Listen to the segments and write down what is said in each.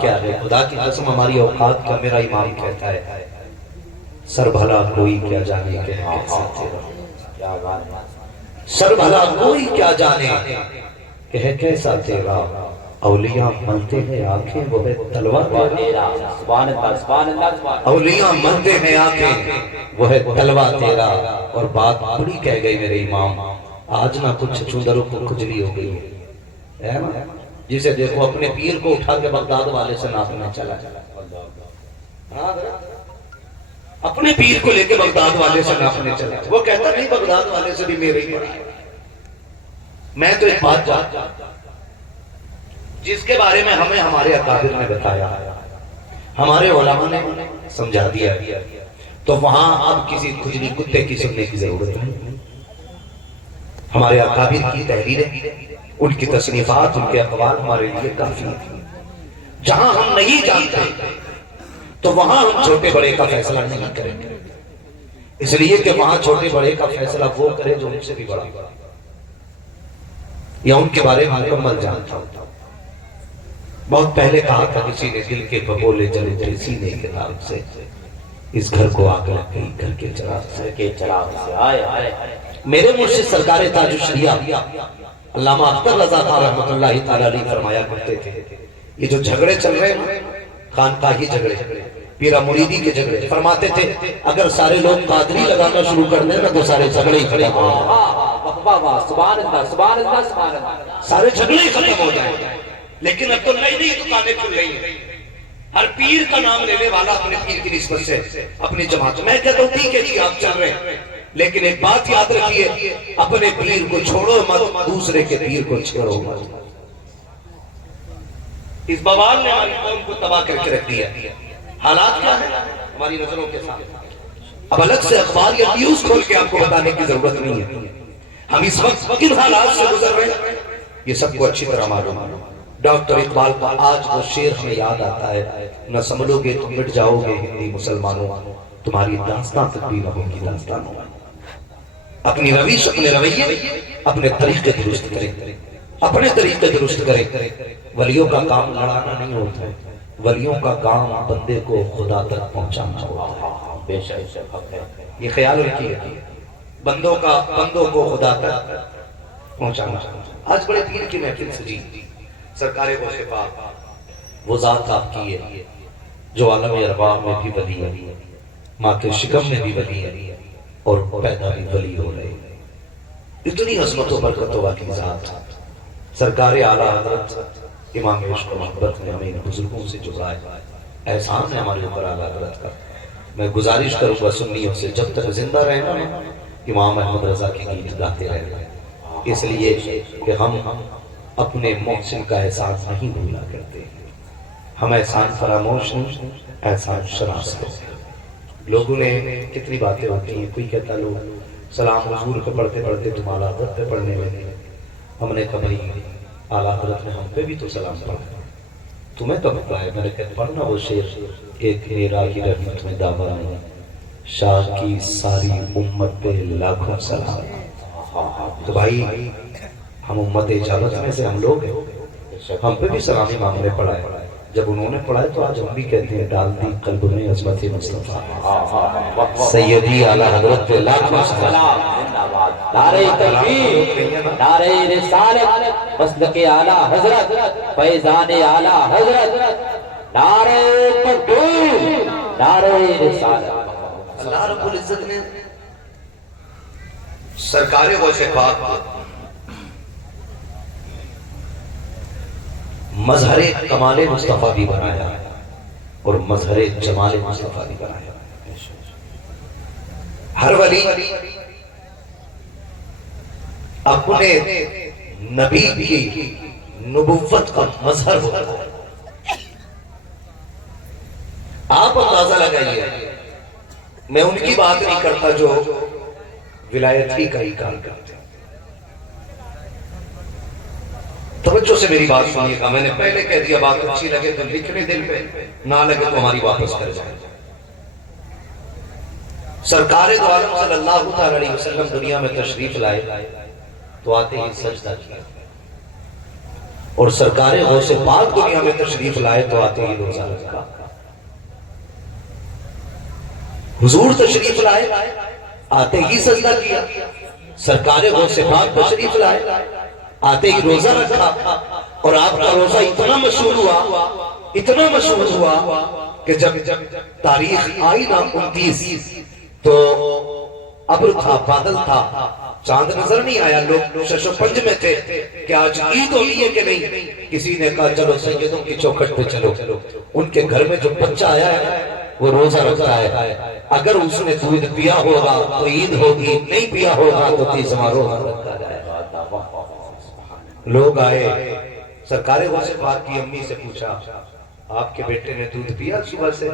کیا ہے؟ خدا کی قسم ہماری اوقات کا میرا امام کہتا ہے سر بھلا کوئی کیا جانے کہ کیسا تیرا، سر بھلا کوئی کیا جانے کہ ہے کیسا تیرا، اولیاء ملتے ہیں آنکھیں وہ ہے تلوا تیرا، اولیاء ملتے ہیں آنکھیں وہ ہے تلوا تیرا۔ اور بات بڑی کہہ گئی میرے امام، آج نہ کچھ چودروں کو کھجلی ہو گئی ہے نا، جسے دیکھو اپنے پیر کو اٹھا کے بغداد والے سے ناپنا چلا، اپنے پیر کو لے کے بغداد والے سے ناپنے چلا، وہ کہتا نہیں بغداد والے سے بھی میرے ہی بڑا ہے۔ میں تو ایک بات جانتا جس کے بارے میں ہمیں ہمارے اکابر نے بتایا، ہمارے علماء نے سمجھا دیا، تو وہاں اب کسی کھجلی کتے کی سننے کی ضرورت نہیں۔ ہمارے اکابر کی تحریریں، ان کی تصنیفات، ان کے اقوال ہمارے لیے کافی ہیں۔ جہاں ہم نہیں جانتے تو وہاں ہم چھوٹے بڑے کا فیصلہ نہیں کریں گے، اس لیے کہ وہاں چھوٹے بڑے کا فیصلہ وہ کرے جو ان سے بھی بڑا یا ان کے بارے میں مکمل جانتا ہوں۔ بہت پہلے کہا تھا کسی نے دل کے ببولے جلے تھے سینے کے نام سے، اس گھر کو آگ لگ گئی گھر کے چراغ سے آئے۔ میرے مرشد سرکار تاج الشریعہ علامہ اختر رضا خان رحمۃ اللہ تعالی علیہ فرمایا کرتے تھے، یہ جو جھگڑے چل رہے ہیں خانقاہی جھگڑے، پیرا مریدی کے جھگڑے، فرماتے تھے اگر سارے لوگ قادری لگانا شروع کر دیں نا تو سارے جھگڑے ہی ختم ہو جائیں، سارے جھگڑے ہی ختم ہو جائیں۔ لیکن اب تو نئی نئی دکانیں کھل رہی ہیں، ہر پیر کا نام لینے والا اپنے پیر کی نسبت سے اپنی جماعت، میں کہتا ہوں ٹھیک ہے جی آپ چل رہے ہیں، لیکن ایک بات یاد رکھیے، اپنے پیر کو چھوڑو مت، دوسرے کے پیر کو چھوڑو مت۔ اس بوال نے ہماری قوم کو تباہ کر کے رکھ دیا۔ حالات کیا ہے ہماری نظروں کے سامنے، اب الگ سے اخبار یا نیوز کھول کے آپ کو بتانے کی ضرورت نہیں ہے، ہم اس وقت کن حالات سے گزر رہے ہیں یہ سب کو اچھی طرح معلوم ہے۔ ڈاکٹر اقبال کا آج وہ شعر ہمیں یاد آتا ہے، نہ سنبھلو گے تم مٹ جاؤ گے ہندی مسلمانوں، تمہاری داستان تک بھی نہ ہوگی داستانوں۔ اپنی رویش، اپنے رویے، اپنے طریقے درست کریں، اپنے طریقے درست کریں۔ ولیوں کا کام لڑانا نہیں ہوتا ہے، ولیوں کا کام بندے کو خدا تک پہنچانا ہوتا ہے۔ بے شک یہ خیال رکھیے، بندوں کو خدا تک پہنچانا۔ آج بڑے پیر کی محفل سجی، سرکار غوث پاک وہ ذات آپ کی ہے جو عالم ارواح میں بھی ولی ہے، ماں کے شکم میں بھی ولی ہے اور پیدا بھی ولی ہو رہے ہیں۔ اتنی عظمت و برکت والی ذات سرکار اعلیٰ حضرت امام عشق و محبت نے ہمیں بزرگوں سے جڑا ہے، احسان ہے ہمارے اوپر اعلیٰ حضرت کا۔ میں گزارش کروں گا سنیوں سے جب تک زندہ رہنا امام احمد رضا کی گیت گاتے رہنا، اس لیے کہ ہم اپنے محسن کا احسان نہیں بھولا کرتے، ہم احسان فراموش نہیں، احسان شناس کرتے۔ لوگوں نے کتنی باتیں ہوتی ہیں، کوئی کہتا لوگ سلام حضور کو پڑھتے پڑھتے تم اعلیٰ حضرت پہ پڑھنے لگے، ہم نے کہا بھائی اعلیٰ حضرت نے ہم پہ بھی تو سلام پڑھا، تمہیں تو بتایا، میں نے کہا پڑھنا وہ شعر، ایک میرا ہی رحمت میں دعویٰ نہیں، شاہ کی ساری امت پہ لاکھوں سلام۔ تو بھائی ہم امت اجابت میں سے ہم لوگ ہیں، ہم پہ بھی سلام امام نے پڑھا ہے، جب انہوں نے پڑھا ہے تو آج ہم بھی کہتے ہیں ڈال دی قلب میں عظمت مصطفیٰ سیدی اعلیٰ حضرت پہ لاکھوں سلام۔ نعرہ تکبیر، نعرہ رسالت، مسلک اعلیٰ حضرت، فیضان اعلیٰ حضرت، نعرہ تکبیر، نعرہ رسالت۔ اللہ رب العزت نے سرکار غوث پاک مظہر کمال مصطفیٰ بھی بنایا اور مظہر جمال مصطفیٰ بھی بنایا۔ ہر ولی اپنے نبی کی نبوت کا مظہر ہوتا ہے۔ آپ اندازہ لگائیے، میں ان کی بات نہیں کرتا جو ولایت ہی کا ہی کام کرتے ہیں۔ توجہ سے میری بات سنیے گا، میں نے پہلے کہہ دیا بات اچھی لگے تو لکھ لیں دل پہ، نہ لگے تو ہماری واپس کر جائیں۔ سرکار دو عالم صلی اللہ علیہ وسلم دنیا میں تشریف لائے تو آتے ہی سجدہ کیا، اور سرکار غوث پاک دنیا میں تشریف لائے تو آتے ہی روزہ رکھا. حضور تشریف لائے آتے ہی سجدہ کیا. سرکار غوث پاک تشریف لائے آتے ہی روزہ رکھا. اور آپ کا روزہ اتنا مشہور ہوا کہ جب تاریخ آئی نا 29 تو ابر تھا، بادل تھا، چاند نظر نہیں آیا. لوگ شش و پنج میں تھے کہ آج عید ہوئی ہے کہ نہیں. کسی نے کہا چلو سیدوں کی چوکھٹ پہ چلو. ان کے گھر میں جو بچہ آیا ہے وہ روزہ رکھتا ہے. اگر اس نے دودھ پیا ہوگا تو عید ہوگی، نہیں پیا ہوگا تو 30واں روزہ رکھا جائے گا. لوگ آئے، سرکار غوث پاک کی امی سے پوچھا آپ کے بیٹے نے دودھ پیا صبح سے؟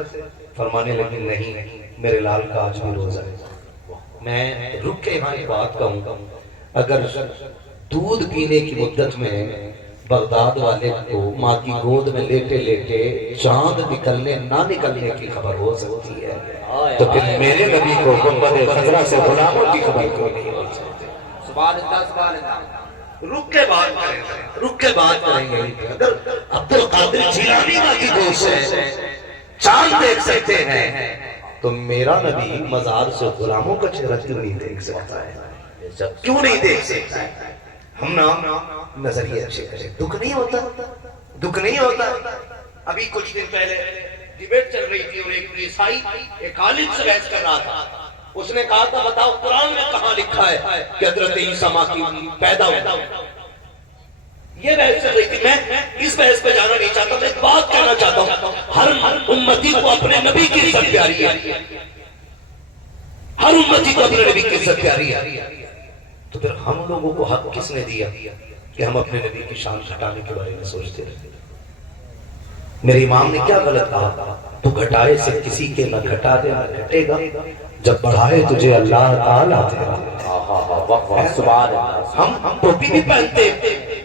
فرمانے لگی نہیں، میرے لال کا آج بھی روزہ ہے. میں رک کے یہاں ایک بات کہوں گا، اگر دودھ پینے کی مدت میں بغداد والے کو ماں کی گود میں لیٹے لیٹے چاند نکلنے نہ نکلنے کی خبر ہو سکتی ہے تو پھر میرے نبی کو گنبد خضرا سے غلاموں کی خبر کیوں نہیں ہو سکتی؟ سبحان اللہ سبحان اللہ. رک کے بات کریں گے. اگر عبدالقادر جیلانی کی گود سے چاند دیکھ سکتے ہیں تو میرا نبی مزار سے غلاموں کا چہرہ کیوں نہیں دیکھ سکتا ہے؟ کیوں نہیں دیکھ سکتا ہے؟ ہم نظریے اچھے کریں. دکھ نہیں ہوتا. ابھی کچھ دن پہلے ڈیبیٹ چل رہی تھی اور ایک عیسائی ایک عالم سے بحث کر رہا تھا. اس نے کہا تھا بتاؤ قرآن میں کہاں لکھا ہے کہ حضرت عیسیٰ ماں کی پیدا ہوا؟ یہ بحث چل رہی تھی. میں اس بحث پہ جانا نہیں چاہتا. میں ایک بات کہنا چاہتا ہوں، ہر امتی کو اپنے نبی کی عزت پیاری ہے. ہر امتی کو اپنے نبی کی عزت پیاری ہے. تو پھر ہم لوگوں کو حق کس نے دیا کہ ہم اپنے نبی کی شان گھٹانے کے بارے میں سوچتے رہتے؟ میرے امام نے کیا غلط کہا؟ تو گھٹائے سے کسی کے نہ گھٹا دے نہ گھٹے گا، جب بڑھائے تجھے اللہ تعالیٰ تیرا. ہم ٹوپی بھی پہنتے،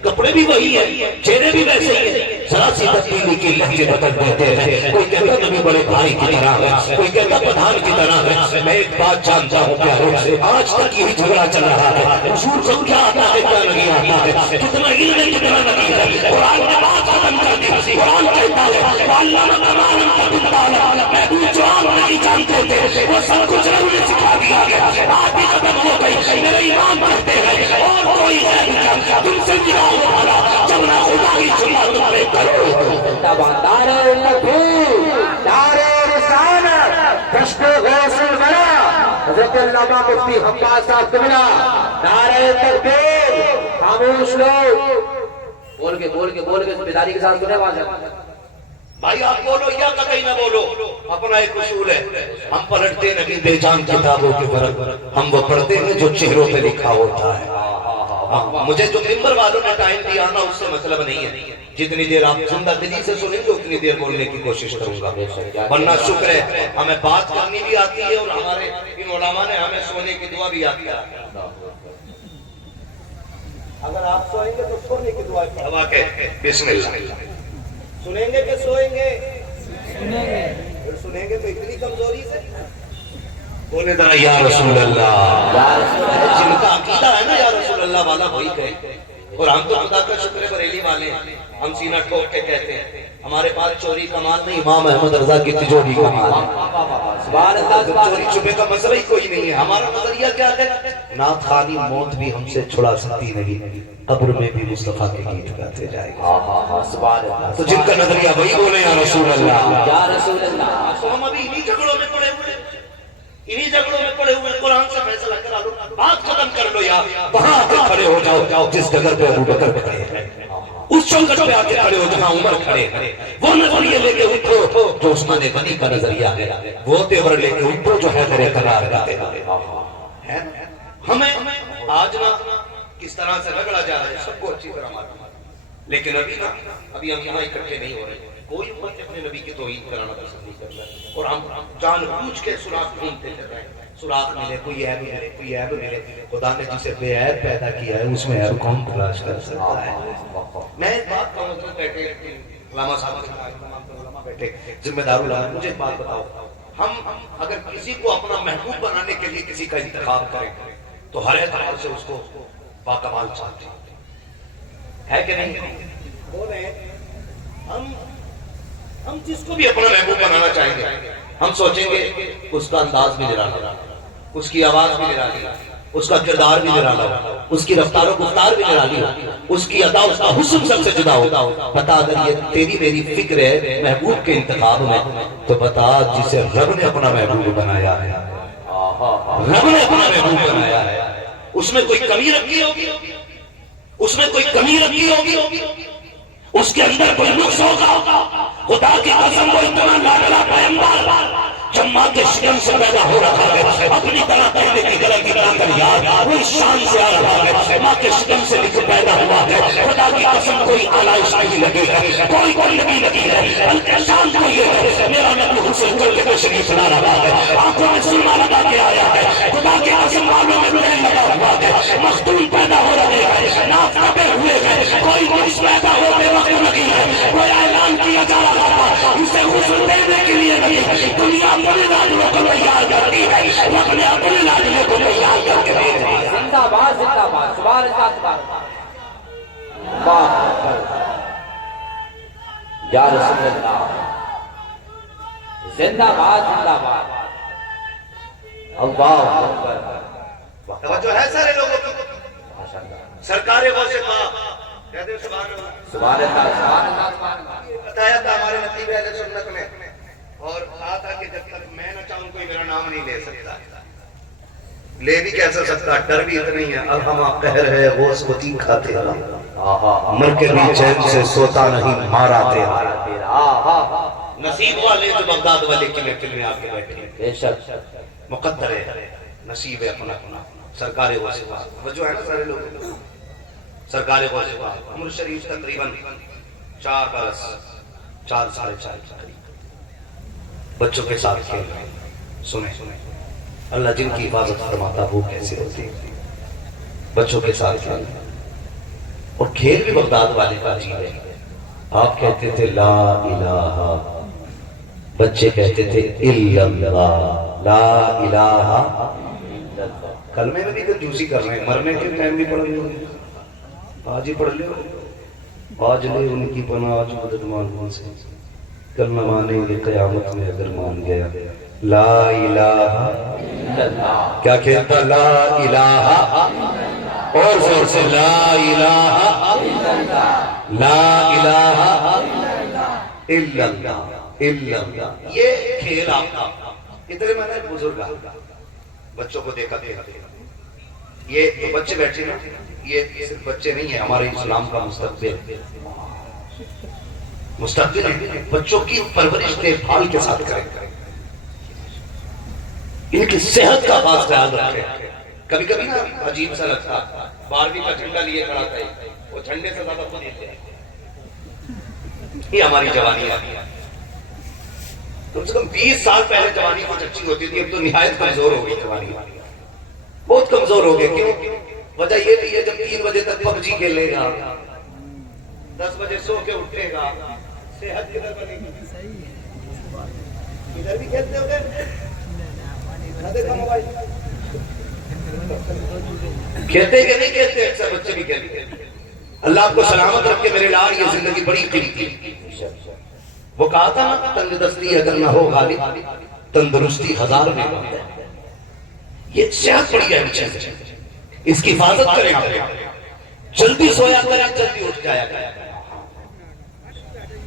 کپڑے بھی وہی ہیں، چہرے بھی ویسے ہی ہیں، ذرا سی تبدیلی کی لہجے بدل دیتے ہیں. کوئی کہتا نبی بڑے بھائی کی طرح ہے، کوئی کہتا پٹھان کی طرح ہے. میں ایک بات جانتا ہوں پیارو، آج تک یہی جھگڑا چل رہا ہے. حضور کو کیا آتا ہے کیا نہیں آتا ہے، کتنا علم ہے کتنا نہیں ہے. قرآن نے بات ختم کر دی. قرآن کہتا ہے وَعَلَّمَ مَا لَمْ تَكُنْ تَعْلَمْ. محبوب جو آپ نہیں جانتے تھے وہ سب کچھ رب نے سکھا دیا گیا. بات بھی ختم ہو گئی. میرے ایمان کہتے ہیں اور کوئی غیر نہیں، تم سے ملا ہو بھلا جب نہ خدا ہی چھپا تم پہ کرو. نعرہ تکبیر، نعرہ رسالت، کشف غوث الورا حضرت علامہ مفتی حماد صاحب قبلہ. نعرہ تکبیر. خاموش لوگ بول کے بیداری کے ساتھ سنے وہاں. بھائی آپ بولو یا کہیں نہ بولو، اپنا ایک اصول ہے. ہم پلٹتے نہیں بے جان کتابوں کے فرق، ہم وہ پڑھتے ہیں جو چہروں پہ لکھا ہوتا ہے. مجھے جو ممبر والوں نے ٹائم دیا نا اس سے مطلب نہیں ہے. جتنی دیر آپ زندہ دلی سے سنیں گے اتنی دیر بولنے کی کوشش کروں گا. ورنہ شکر ہے ہمیں بات کرنی بھی آتی ہے اور ہمارے ان علماء نے ہمیں سونے کی دعا بھی آتی ہے. اگر آپ سوئیں گے تو سونے کی دعا پڑھوا کے بسم اللہ. سنیں گے کہ سوئیں گے؟ سنیں گے تو اتنی کمزوری سے بولے ذرا یا رسول اللہ. جن کا عقیدہ ہے نا یا رسول اللہ والا وہی کہے. اور ہم تو خدا کا شکر بریلی والے ہیں، ہم سینہ ٹھوک کے کہتے ہیں. ہمارے پاس چوری کمال نہیں، امام احمد رضا کی تجوری کمال ہے. چوری چھپے کا مسئلہ ہی کوئی نہیں ہے. ہمارا نظریہ کیا ہے؟ نعت خوانی موت بھی ہم سے چھڑا سکتی نہیں، قبر میں بھی مصطفیٰ کے گیت گاتے جائے گا. تو جن کا نظریہ وہی بولے یا رسول اللہ یا رسول اللہ. تو ہم ابھی انہی جھگڑوں میں پڑے ہوئے قرآن سے فیصلہ کرا لو، بات ختم کر لو. یا وہاں آ کے کھڑے ہو جاؤ جس جگہ پہ ابو بکر کھڑے ہیں، اس چوکٹ پہ آ کے کھڑے ہو جہاں عمر کھڑے ہیں. وہ نظریہ لے کے اٹھو جو عثمان غنی کا نظریہ ہے، وہ تیور لے کے اٹھو جو حیدر قرار کا تیور ہے. ہمیں آج نہ کس طرح سے رگڑا جا رہا ہے سب کو اچھی طرح معلوم ہے، لیکن ابھی ہم یہاں اکٹھے نہیں ہو رہے. کوئی امت اپنے نبی کی توہین کرانا پسند نہیں کرتا ہے اور ہم جان بوجھ کے سراغ ڈھونڈتے رہتے ہیں. سراغ ملے، کوئی عیب ملے. خدا نے جسے بے عیب پیدا کیا ہے اس میں عیب کون تلاش کر سکتا ہے؟ میں ایک بات کہوں گا، بیٹھے علامہ صاحب بیٹھے ذمہ دار علماء، مجھے ایک بات بتاؤ. ہم اگر کسی کو اپنا محبوب بنانے کے لیے کسی کا انتخاب کریں تو ہر اعتبار سے اس کو باکمال چاہتے ہیں، ہے کہ نہیں؟ بولے ہم جس کو بھی اپنا محبوب بنانا چاہیں گے ہم سوچیں گے اس کا انداز بھی نرالا، اس کی آواز بھی نرالی، اس کا کردار بھی نرالا، اس کی رفتار و گفتار بھی نرالی، اس کی ادا اس کا حسن سب سے جدا ہو. بتا اگر یہ تیری میری فکر ہے محبوب کے انتخاب میں تو بتا جسے رب نے اپنا محبوب بنایا ہے، رب نے اپنا محبوب بنایا ہے، اس میں کوئی کمی رکھی ہوگی، اس میں کوئی کمی رکھی ہوگی، اس کے اندر کوئی نقص ہوگا. خدا کی قسم وہ اتنا لاڈلا پیغمبر جب ماں کے شکم سے پیدا ہو رہا ہے اپنی طرح کہنے کی گلے کی طاقت یاد وہ شان سے آ رہا ہے، ماں کے شکم سے لکھ پیدا ہوا ہے. خدا کی قسم کوئی آلائش نہیں لگی ہے، کوئی نہیں لگی ہے، بلکہ شان کو یہ ہے میرا نبی حسین چل کے تشریف لا رہا ہے، آنکھوں میں سرما لگا کے آیا ہے. خدا کی قسم والوں میں تیل لگا ہوا ہے، مختون پیدا ہو رہے ہیں، ناف کپے ہوئے ہیں، کوئی مریض پیدا ہو بے وقت نہیں ہے، کوئی اعلان کیا جا رہا تھا اسے غسل دینے کے لیے نہیں. دنیا اپنے لاڈلوں کو تیار کرتی ہے، رب نے اپنے لاڈلوں کو تیار کر کے دے دیا. زندہ باد زندہ باد سبحان اللہ سبحان اللہ یا رسول اللہ زندہ باد زندہ باد اللہ اکبر. توجہ ہے سارے لوگوں کی. سرکار غوث پاک کہتے ہیں سبحان اللہ سبحان اللہ سبحان اللہ سبحان اللہ. بتایا تھا ہمارے نتیب اہل سنت میں اور کہا تھا کہ جب تک میں نہ چاہوں کوئی میرا نام نہیں لے سکتا، لے بھی کیسا سکتا، ڈر بھی اتنا ہی ہے. اب ہم قہر ہے غوث کو تین کھاتے مر کے بھی چین سے سوتا نہیں مارا تیرا. نصیب والے جو بغداد والے کی محفل میں آ کے بیٹھے بے شک مقدر ہے، نصیب ہے اپنا اپنا. سرکار غوث پاک وہ جو ہے نا سارے لوگ سرکار غوث پاک عمر شریف تقریباً 4 برس 4 ساڑھے 4 بچوں کے ساتھ کھیل رہے ہیں. سنیں اللہ جن کی حفاظت فرماتا وہ کیسے ہوتی ہے. بچوں کے ساتھ کھیل رہے ہیں اور کھیل بھی بغداد والے کا عجیب ہے. آپ کہتے تھے لا الہ، بچے کہتے تھے الا اللہ، لا الہ. کلمے میں بھی کنجوسی کر رہے ہیں، مرنے کے ٹائم بھی پڑھ لے، آج ہی پڑھ لے، آج لے ان کی پناہ آج مدد مانگوں سے، کل نہ مانیں گے قیامت میں اگر مان گیا. لا الہ کیا کہتا؟ لا الہ اور زور سے لا الہ لا الہ الا اللہ الا اللہ. یہ کھیل آپ کا اتنے میں نے بزرگ بچوں کو دیکھا یہ جو بچے بیٹھے نا یہ صرف بچے نہیں ہیں، ہمارے اسلام کا مستقبل ہے. بچوں کی پرورش دیکھ بھال کے ساتھ کریں، ان کی صحت کا خاص خیال رکھیں. کبھی کبھی نا عجیب سا لگتا 12ویں کا جھنڈا لیے کھڑا تھا، وہ جھنڈے سے زیادہ خود دیتے ہیں. یہ ہماری جوانی ہے، کم سے کم 20 سال پہلے جوانی کچھ اچھی ہوتی تھی، اب تو نہایت کمزور ہو گئی جوانی، بہت کمزور ہو گئے. کیوں؟ وجہ یہ بھی ہے جب 3 بجے تک پب جی کھیلے گا، 10 بجے سو کے اٹھے گا، صحت کدھر بنے گی؟ ادھر بھی کھیلتے ہو گئے کھیلتے کہ نہیں کھیلتے؟ اکثر بچے بھی کھیلتے. اللہ آپ کو سلامت رکھ کے میرے لال، یہ زندگی بڑی قیمتی ہے. وہ کہا تھا نا تنگ دستی اگر نہ ہو غالب تندرستی ہزار میں. یہ صحت بڑی اہم چیز ہے، اس کی حفاظت کریں. جلدی سویا کریں، جلدی اٹھ جایا کریں.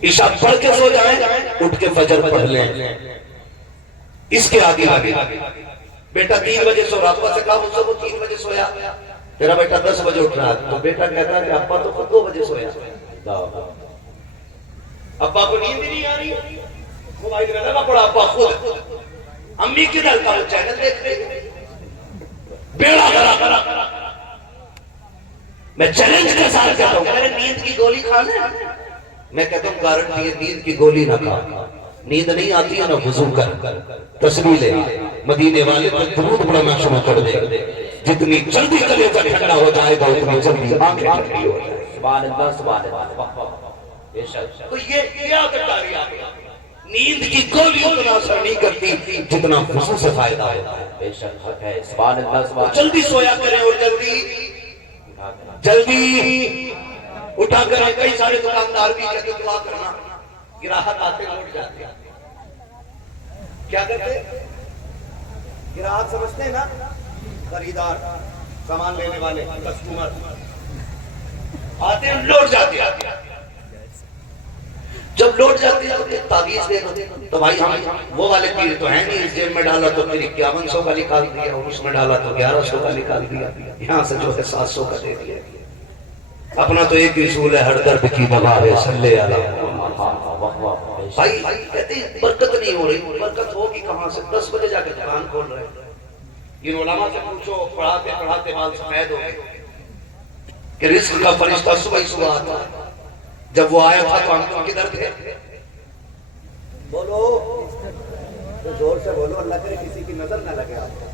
عشاء پڑھ کے سو جائیں، اٹھ کے فجر پڑھ لیں. اس کے آگے بیٹا 3 بجے سو رہا، تو سے کہا مجھ سے وہ 3 بجے سویا، تیرا بیٹا 10 بجے اٹھ رہا ہے، تو بیٹا کہتا ہے کہ ابا تو خود 2 بجے سویا. ابا کو نیند نہیں آ رہی، موبائل میں لگا پڑا ابا خود. امی کدھر کا چینل دیکھ رہے، بیڑا کرا. میں چیلنج کے ساتھ کہتا ہوں میرے نیند کی گولی کھانا ہے، میں کہتا ہوں گارنٹی ہے نیند کی گولی نہ کھا. نیند نہیں آتی ہے نا وضو کر، تسبیح لے، مدینے والے پر درود پڑھنا شروع کر دے. جتنی جلدی کلیجہ ٹھنڈا ہو جائے گا اتنی جلدی آنکھیں ٹھنڈی ہو جائے. سبحان اللہ سبحان اللہ. تو یہ عادت ڈالی آپ نیند کی گولی اتنا اثر نہیں کرتی جتنا وضو سے فائدہ ہوتا ہے. بے شک حق ہے. سبحان اللہ سبحان اللہ. جلدی سویا کریں اور جلدی اٹھا کر کئی سارے دکاندار بھی کہتے دعا کرنا، گراہک آتے لوٹ جاتے، کیا کرتے؟ گراہک سمجھتے ہیں نا، خریدار، سامان لینے والے، کسٹمر آتے ہیں لوٹ جاتے، جب لوٹ جاتے ہیں تو تعویذ دے دو، تو بھائی ہم وہ والے تیر تو ہیں نہیں، اس جیب میں ڈالا تو پھر 5100 کا نکال دیا، اور اس میں ڈالا تو 1100 کا نکال دیا، یہاں سے جو ہے 700 کا دے دیا۔ اپنا تو ایک اصول ہے، ہر درد کی دوا ہے، صلی اللہ۔ بھائی کہتے ہیں برکت نہیں ہو رہی، برکت ہوگی کہاں سے؟ 10 بجے جا کے دکان کھول رہے ہیں۔ یہ علماء سے پوچھو، پڑھاتے پڑھاتے بال سفید ہو گئے کہ رزق کا فرشتہ صبح ہی صبح آتا ہے۔ جب وہ آیا تھا تو ہم تو کدھر تھے؟ بولو تو زور سے بولو، اللہ کرے کسی کی نظر نہ لگے آپ کو۔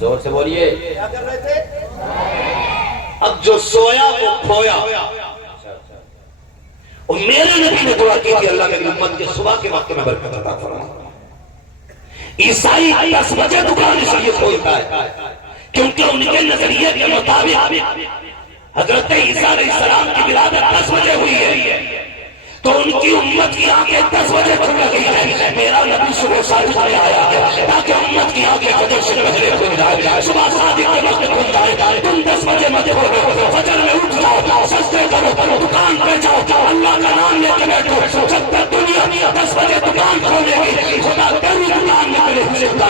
زور سے بولیے۔ کیا کر رہے تھے؟ اب جو سویا وہ کھویا۔ اور میرے نبی نے دعا کی تھی اللہ کے امت کے صبح کے وقت میں برکت عطا فرما۔ عیسائی 10 بجے دکان اس لیے کھولتا ہے کیونکہ ان کے نظریے کے مطابق حضرت عیسیٰ علیہ السلام کی ولادت 10 بجے ہوئی ہے، تو ان کی امت کی آنکھیں 10 بجے کھل گئی ہے۔ میرا نبی صبح صادق میں آیا ہے تاکہ امت کی آنکھیں فجر سے پہلے کھل جائے، صبح صادق کے وقت کھل جائے۔ تم 10 بجے مت کھولو، فجر میں اٹھ جاؤ، سجدے کرو، دکان پہ جاؤ، اللہ کا نام لے کے بیٹھو۔ جب تک دنیا 10 بجے دکان کھولے گی، خدا تیری دکان میں تیرے حصے کا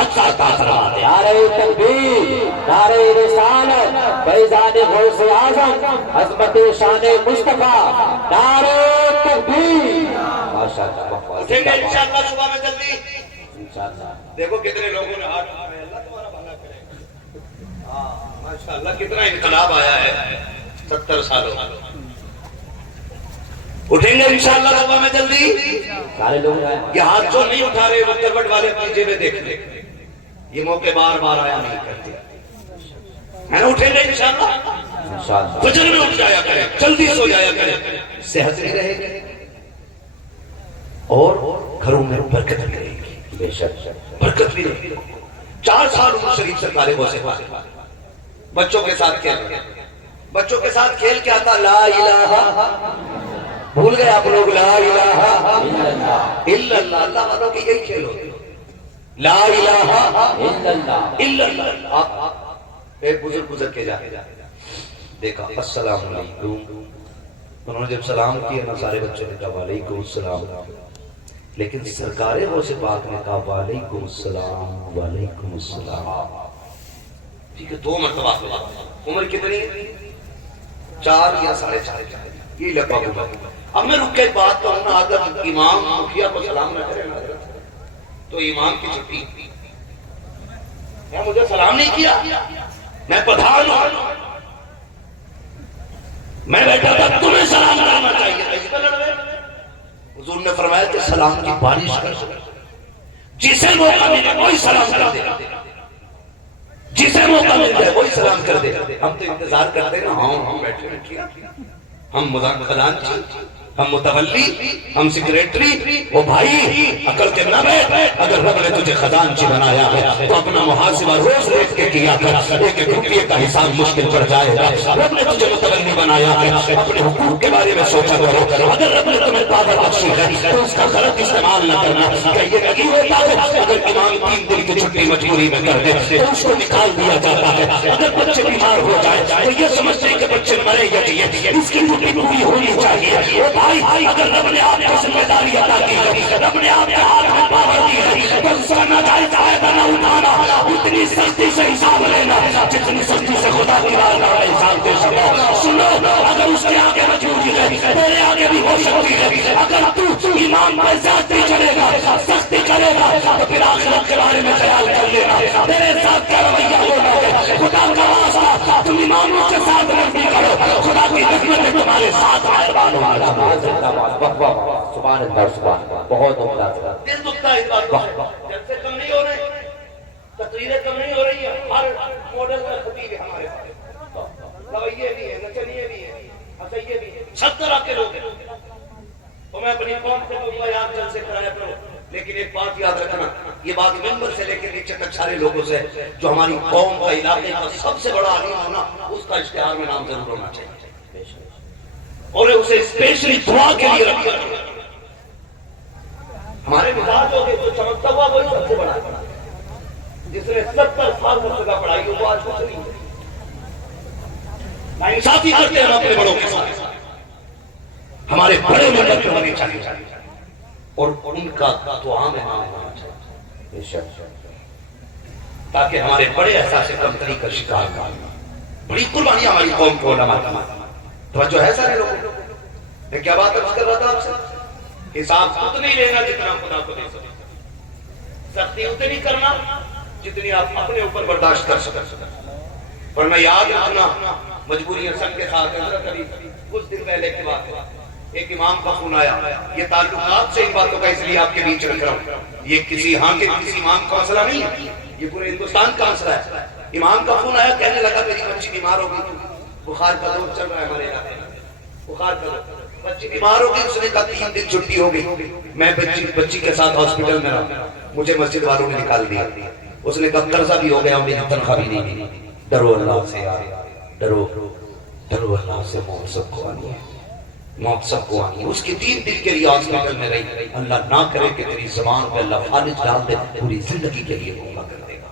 اچھا تاثر آ جائے۔ نعرہ تکبیر، نعرہ رسالت، فیضان غوث اعظم، عظمت شان مصطفیٰ، نعرہ تکبیر۔ ماشاءاللہ، اٹھیں گے انشاءاللہ صبح میں جلدی۔ انشاءاللہ۔ دیکھو کتنے لوگوں نے ہاتھ اٹھائے، اللہ تمہارا بھلا کرے۔ ہاں ماشاءاللہ، کتنا انقلاب آیا ہے 70 سالوں۔ اٹھیں گے انشاءاللہ صبح میں جلدی۔ سارے لوگ آئے۔ یہ ہاتھ جو نہیں اٹھا رہے وہ کروٹ والے اپنی جیبیں دیکھ لیں، یہ موقع بار بار آیا نہیں کرتے ہیں۔ اٹھیں گے انشاءاللہ، انشاءاللہ۔ فجر میں اٹھ جایا کریں، جلدی سو جایا کریں، صحت بھی رہے گی اور گھروں میں برکت بھی رہے گی، بے شک۔ برکت بھی رہے گی۔ 4 سال عمر شریف سے فارغ ہو سے بچوں کے ساتھ کھیل، بچوں کے ساتھ کھیل کیا تھا؟ لا الہ، بھول گئے آپ لوگ؟ لا الہ الا اللہ، اللہ والوں کی یہی کھیل ہوتی ہے، لا الہ الا اللہ۔ آپ ایک بزرگ گزر کے جا دیکھا، السلام علیکم، انہوں نے جب سلام کیا نا سارے بچوں نے کہا وعلیکم السلام، لیکن سرکار غوث پاک نے کہا وعلیکم السلام وعلیکم السلام۔ ٹھیک ہے، 2 مرتبہ۔ عمر کتنی؟ 4 یا 4.5، یہ لگا ہوا۔ اب میں رک کے بات کروں نا، اگر امام مکھیا کو سلام نہ کرے نا تو امام کی چھٹی۔ کیا مجھے سلام نہیں کیا؟ میں پٹھان ہوں، میں بیٹھا تھا، تمہیں سلام کرنا چاہیے۔ حضور نے فرمایا کہ سلام کی بارش کر، جسے موقع ملے وہی سلام کر دے، جسے موقع مل جائے وہی سلام کر دے۔ ہم تو انتظار کرتے ہیں نا، ہم بیٹھے ہیں، ہم مذاق خزان، ہم متولی، ہم سیکریٹری، وہ بھائی عقل کے نہ بیٹھ، اگر رب نے تجھے خزانچی بنایا ہے تو اپنا محاسبہ روز دیکھ کے کیا کر، ایک ایک روپیے کا حساب مشکل پڑ جائے گا۔ رب نے تجھے متولی بنایا ہے، اپنے حقوق کے بارے میں سوچا کرو، اگر رب نے تمہیں پاور بخشی ہے تو اس کا غلط استعمال نہ کرنا۔ کہ یہ نہیں ہوتا ہے اگر امام 3 دن کی چھٹی مجبوری میں کر دے تو اس کو نکال دیا جاتا ہے، اگر بچے بیمار ہو جائے تو یہ سمجھتے ہیں کہ بچے مرے یا جیے، اس کی چھٹی پوری ہونی چاہیے۔ بھائی اگر رب نے آپ کو ذمہ داری عطا کی ہے، رب نے آپ کے ہاتھ میں پاور دی ہے، تو اس کا ناجائز فائدہ نہ اٹھانا، اتنی سختی سے حساب لینا جتنی سختی سے خدا کی راہ میں حساب دے سکو۔ سنو، اگر اس کے آگے مجبوری ہے تیرے آگے بھی ہو سکتی ہے۔ اگر تو ایمان پر زیادتی کرے گا، سختی کرے گا تو پھر آخرت کے بارے میں خیال کر لینا، تیرے ساتھ کیا رویہ ہونا ہے۔ خدا کا واسطہ تم ایمانوں کے ساتھ نرمی کرو، خدا کی رحمت تمہارے ساتھ مہربان ہوگا۔ سبحان اللہ، سبحان اللہ، بہت عمدہ۔ دل دکھتا ہے اس بات کو، جب سے کم نہیں ہو رہے، تقریریں کم نہیں ہو رہی ہیں، ہر ماڈل کا خطیب ہے ہمارے پاس، رویے بھی ہیں، نچنیے بھی ہیں، ہسیے بھی ہیں، سب طرح کے لوگ ہیں۔ تو میں اپنی قوم سے کہوں گا یار جلسے کرایا کرو، لیکن ایک بات یاد رکھنا، یہ بات ممبر سے لے کے نیچے تک سارے لوگوں سے، جو ہماری قوم کا علاقے کا سب سے بڑا عالم ہونا، اس کا اشتہار میں نام ضرور ہونا چاہیے۔ اور اسے اسپیشلی دعا کے لیے رکھا. ہمارے مزاج ہو گئے تو چمکتا ہوا وہی سب سے بڑا ہے. جس نے 70 سال کا پڑھائی ہو وہ آج کچھ نہیں ہے. انصافی کرتے ہیں اپنے بڑوں کے ساتھ. ہمارے بڑے مدد ہونے چاہیے اور ان کا دعا میں ہونا چاہیے تاکہ ہمارے بڑے احساس کمتری کا شکار نہ ہوں. بڑی قربانی ہماری قوم کو علماء توجہ ہے سارے لوگوں. میں کیا بات عرض کر رہا تھا آپ سے؟ حساب اتنا ہی لینا جتنا خدا کو دے سکے. سختی اتنی کرنا جتنی آپ اپنے اوپر برداشت کر سکتے. اور میں یاد رکھنا مجبوریاں سب کے ساتھ کچھ دن پہلے کی بات ہے. ایک امام کا فون آیا. یہ تعلقات سے ان باتوں کا اس لیے آپ کے بیچ رکھ رہا ہوں. یہ کسی ہاں کے کسی امام کا مسئلہ نہیں ہے, یہ پورے ہندوستان کا مسئلہ ہے. امام کا فون آیا, کہنے لگا میری بچی بیمار ہو گئی, بخار کا دور چل رہا ہے ہمارے علاقے میں, بخار کا دور, بچی بیمار ہو گئی. اس نے کہا 3 دن چھٹی ہو گئی. میں بچی کے ساتھ ہاسپٹل میں رہا, مجھے مسجد والوں نے نکال دیا. اس نے کہا قرضہ بھی ہو گیا, میری تنخواہ بھی نہیں دی. ڈرو اللہ سے یار, ڈرو اللہ سے. موت سب کو آنی ہے, موت سب کو آنی ہے. اس کی 3 دن کے لیے ہاسپٹل میں رہی. اللہ نہ کرے کہ تیری زبان پہ اللہ فالج ڈال دے, پوری زندگی کے لیے موقع کر دے گا.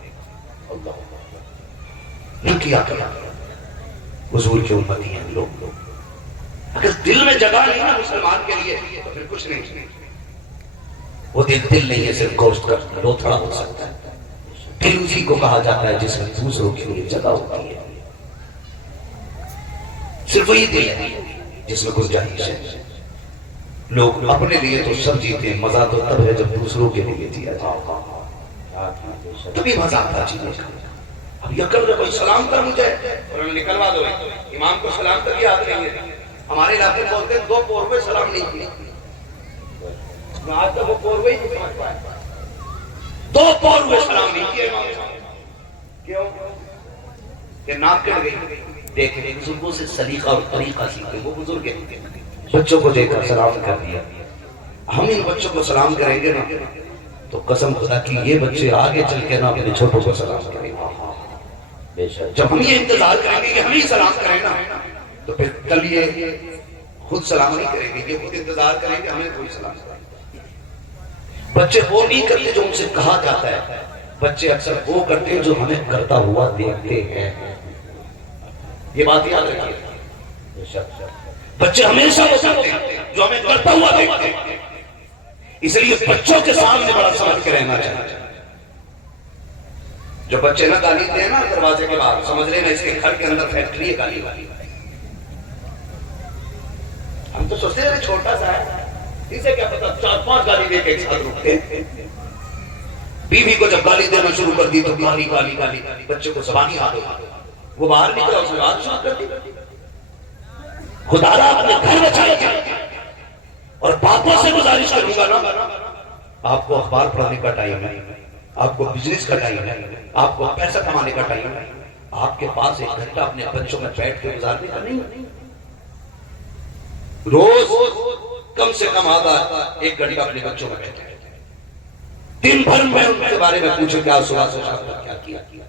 اللہ نہ کیا کرا. حضور کی امتی ہیں لوگ. اگر دل میں جگہ نہیں نا مسلمان کے لیے تو پھر کچھ نہیں. وہ دل نہیں ہے, صرف گوشت کا لوتھڑا ہو سکتا ہے. دل اسی کو کہا جاتا ہے جس میں دوسروں کے لیے جگہ ہوتی ہے. صرف وہی دل ہے جس میں گنجائش ہے. لوگ اپنے لیے تو سب جیتے ہیں, مزہ تو تب ہے جب دوسروں کے لیے جیا جائے, تبھی مزہ آتا جینے کا. اب یکم نے کوئی سلام کر مجھے اور انہیں نکلوا دو. امام کو سلام کر کے آتے ہیں. ہمارے علاقے بولتے ہیں 2 پوروے سلام نہیں کیے. آج تک وہ پوروے ہی نہیں سمجھ پائے. 2 پوروے سلام نہیں کیے امام صاحب. کیوں؟ کہ ناک کٹ گئی. دیکھیں بزرگوں سے سلیقہ اور طریقہ سیکھیں. وہ بزرگ ہیں, بچوں کو دیکھ کر سلام کر دیا. ہم ان بچوں کو سلام کریں گے نا تو قسم خدا کی یہ بچے آگے چل کے نا اپنے چھوٹوں کو سلام کریں گے. جب ہم یہ انتظار کریں گے کہ ہم ہی سلام کریں نا تو پھر کل یہ خود سلام نہیں کریں گے, یہ خود انتظار کریں گے ہمیں کوئی سلام کریں. بچے وہ نہیں کرتے جو ان سے کہا جاتا ہے, بچے اکثر وہ کرتے ہیں جو ہمیں کرتا ہوا دیکھتے ہیں. یہ بات یاد رکھیے. بچے ہمیشہ وہ کرتے ہیں جو ہمیں کرتا ہوا دیکھتے ہیں. اس لیے بچوں کے سامنے بڑا سمجھ کے رہنا چاہیے. جو بچے نہ گالی دیں نا دروازے کے باہر, سمجھ رہے ہیں اس کے گھر کے اندر فیکٹری ہے گالی والی. ہم تو سوچتے ہیں چھوٹا سا ہے, اسے کیا پتا 4-5 گالی دے کے ایک ساتھ رکتے ہیں. بیوی کو جب گالی دینا شروع کر دی تو گالی گالی گالی, بچے کو زبانی آ گئی. وہ باہر نکلا, اس نے بات شروع کر دی. خدا را اپنے گھر بچائے. اور باپوں سے گزارش کروں گا نا, آپ کو اخبار پڑھنے کا ٹائم ہے, آپ کو بزنس کا ٹائم ہے, آپ کو پیسہ کمانے کا ٹائم ہے. آپ کے پاس 1 گھنٹہ اپنے بچوں میں بیٹھ کے گزارنے کا نہیں. روز کم سے کم آدھا 1 گھنٹہ اپنے بچوں میں بیٹھے. دن بھر میں ان کے بارے میں پوچھیں کیا صبح سے شام تک کیا کیا.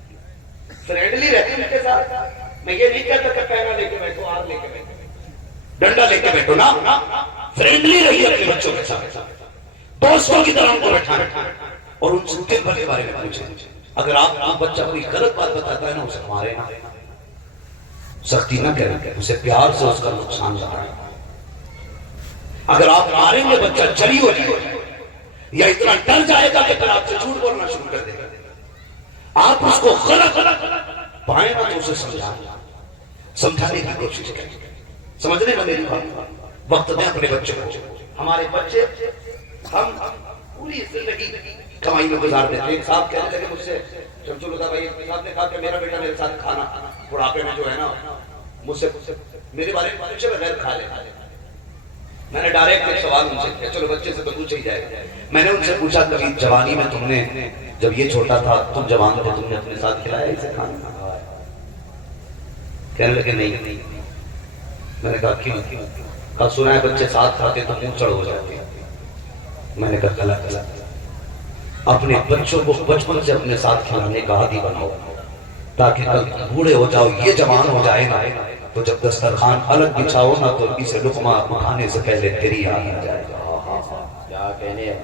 فرینڈلی رہتے ان کے ساتھ. میں یہ نہیں کہتا کہ پینا لے کے بیٹھو, ہار لے کے بیٹھو, ڈنڈا لے کے بیٹھو نا. فرینڈلی رہیے اپنے بچوں کے ساتھ, دوستوں کی طرح ان کو بٹھائیں اور ان سے دن بھر کے بارے میں پوچھیں. اگر آپ کو بچہ کوئی غلط بات بتاتا ہے نا, اسے مارے نا, سختی نہ کریں, اسے پیار سے اس کا نقصان بتائیں. اگر آپ ماریں گے بچہ چری ہو جائے یا اتنا ڈر جائے گا کہ پھر آپ سے جھوٹ بولنا شروع کر دے گا. آپ اس کو غلط پائیں نا تو اسے سمجھانے کی کوشش کریں. سمجھنے کا میری بات, وقت دیں اپنے بچوں کو. ہمارے بچے ہم پوری زندگی کمائی میں گزار دیتے ہیں. ایک صاحب کہنے لگے مجھ سے, شمس الہدیٰ بھائی صاحب نے کہا کہ میرا بیٹا میرے ساتھ کھانا بڑھاپے میں جو ہے نا مجھ سے میرے بارے میں پوچھے بغیر کھا لے. میں نے ڈائریکٹ ایک سوال ان سے کیا, چلو بچے سے تو پوچھا ہی جائے. میں نے ان سے پوچھا کبھی جوانی میں تم نے, جب یہ چھوٹا تھا تم جوان تھے, تم نے اپنے ساتھ کھلایا اسے کھانا؟ کہنے لگے نہیں. میں نے کہا کیوں؟ کہا سنا ہے بچے ساتھ کھاتے تو منہ چڑھ ہو جاتے. میں نے کہا غلط. اپنے بچوں کو بچپن سے اپنے ساتھ کھلانے کا عادی بناؤ تاکہ کل بوڑھے ہو جاؤ, یہ جوان ہو جائے نا تو جب دسترخوان الگ بچھاؤ نا تو اسے لقمہ کھانے سے پہلے تیری یاد آ جائے گا۔ کیا کہنے ہیں،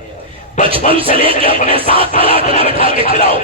بچپن سے لے کے اپنے ساتھ پلاٹ میں بٹھا کے کھلاؤ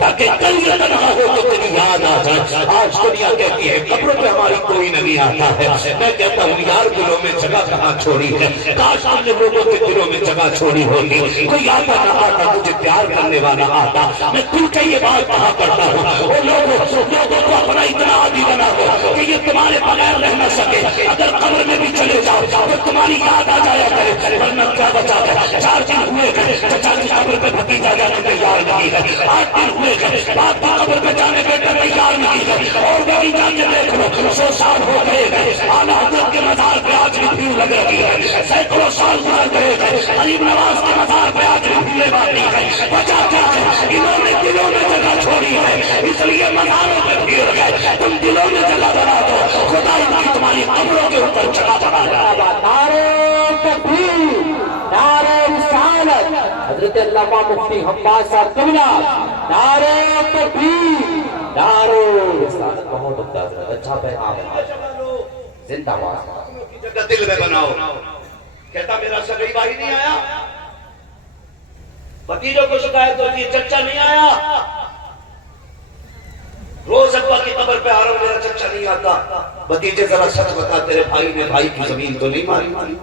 تاکہ کل یہ تنہا ہو تو تیری یاد آ جائے۔ آج دنیا کہتی ہے قبر پہ ہماری کوئی نہیں آتا ہے، میں کہتا ہوں یار دلوں میں جگہ کہاں چھوڑی ہے، کاش ہم نے لوگوں کے دلوں میں جگہ چھوڑی ہوگی۔ کوئی آتا نہ آتا مجھے پیار کرنے والا آتا، میں کھل کے یہ بات کہا کرتا ہوں وہ لوگوں کو اپنا اتنا عادی بنا ہو کہ یہ تمہارے بغیر رہ نہ سکے، اگر قبر میں بھی چلے جاؤ تو تمہاری یاد آ جایا کرے، ورنہ کیا بچا ہے۔ 4 دن ہوئے چچا کی قبر پہ بھتیجا جانے تیار نہیں ہے، 8 دن ہوئے باپ کی قبر پہ جانے بیٹا تیار نہیں ہے، اور بھی جا کے دیکھ لو 100 سال ہو گئے ہیں اعلیٰ حضرت کے مزار پہ آج بھی بھیڑ لگ رہی ہے، سینکڑوں سال گزر گئے ہیں غریب نواز کے مزار پہ آج بھی بھیڑ باقی ہے، وجہ کیا ہے؟ انہوں نے دلوں میں جگہ چھوڑی ہے اس لیے مزاروں پہ بھیڑ ہے، تم دلوں میں جگہ بنا دو خدا تمہاری قبروں کے اوپر جگہ بنا دے۔ نعرہ تکبیر، نعرہ رسالت، حضرت علامہ مفتی حباس صاحب قبلہ، نعرہ تکبیر، نعرہ رسالت۔ بہت اچھا پیغام ہے، زندہ باد۔ کی جگہ دل میں بناؤ۔ کہتا میرا سگائی بھائی نہیں آیا، بھتیجوں کو شکایت ہوتی ہے چچا نہیں آیا، روز ابا کی قبر پہ آ رہا ہوں میرا چچا نہیں آتا، بھتیجے ذرا سچ بتا تیرے بھائی نے بھائی کی زمین تو نہیں ماری؟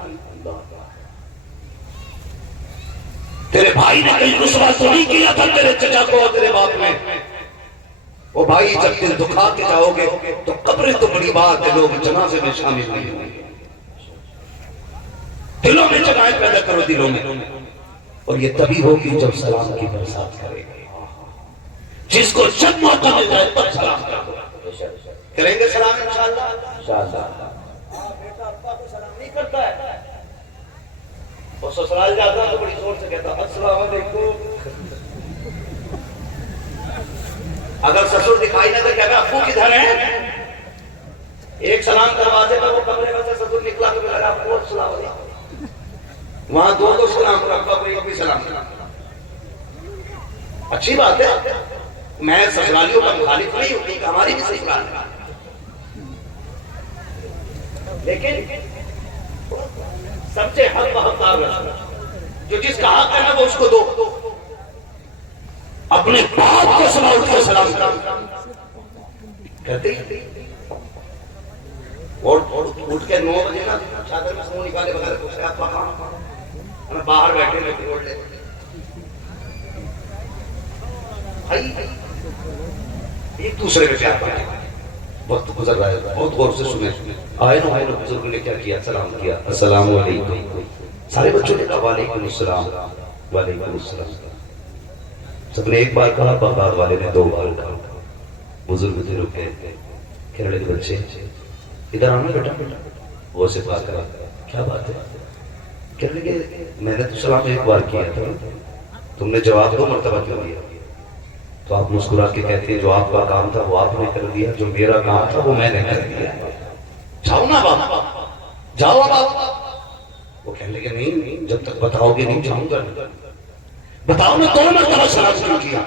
تیرے بھائی نے کہیں رسوا تو نہیں کیا تھا تیرے چچا کو اور تیرے باپ نے؟ وہ بھائی جب دل دکھا کے جاؤ گے تو قبریں تو بڑی بات ہے، لوگ جنازے میں شامل نہیں ہوں گے۔ دلوں میں جگہیں پیدا کرو، دلوں میں، اور یہ تبھی ہوگی جب سلام کی برسات کرے گا۔ جس کو جب موقع مل جائے تب سلام کریں گے، سلام انشاءاللہ۔ بیٹا ابا کو سلام نہیں کرتا ہے، وہ سسرال جاتا تو بڑی زور سے کہتا السلام علیکم، اگر سسر دکھائی نہ دے کہتا ابو کدھر ہے، ایک سلام دروازے پر وہ کمرے میں سے سسر نکلا تو میرا ابو السلام علیکم، وہاں دو سلام ابا کو ایک بھی سلام۔ اچھی بات ہے، میں سسرالیوں کا مخالف نہیں ہوں کہ ہماری بھی سسرال ہے، لیکن سب سے حق بحقدار رہنا، جو جس کا حق ہے نا وہ اس کو دو۔ اپنے باپ کو صبح اٹھ کے سلام کہتے ہیں، اور اٹھ کے 9 بجے نا چادر میں سے منہ نکالے بغیر پوچھتے آپ کہاں، ہمیں باہر بیٹھے میں توڑ لیتے بھائی، ایک دوسرے کے پیار بڑھے۔ وقت گزر رہا ہے، بہت غور سے سنیں۔ آئے نا بزرگ نے کیا کیا؟ سلام کیا، السلام علیکم۔ سارے بچوں نے کہا وعلیکم السلام، وعلیکم السلام۔ سب نے ایک بار کہا، بغداد والے نے 2 بار کہا۔ بزرگ کے کہنے کے بچے ادھر آنا بیٹا، وہ سے بات کرا، کیا بات ہے؟ کہنے لگے میں نے تو سلام 1 بار کیا تھا، تم نے جواب 2 مرتبہ کیوں دیا؟ تو آپ مسکرا کے کہتے ہیں جو آپ کا کام تھا وہ آپ نے کر دیا، جو میرا کام تھا وہ میں نے کر دیا۔ جاؤ نا باپ، جاؤ باپ۔ وہ کہنے لگے نہیں، جب تک بتاؤ گے نہیں جاؤں گا۔ بتاؤ نا 2 مرتبہ سلام کیوں کیا؟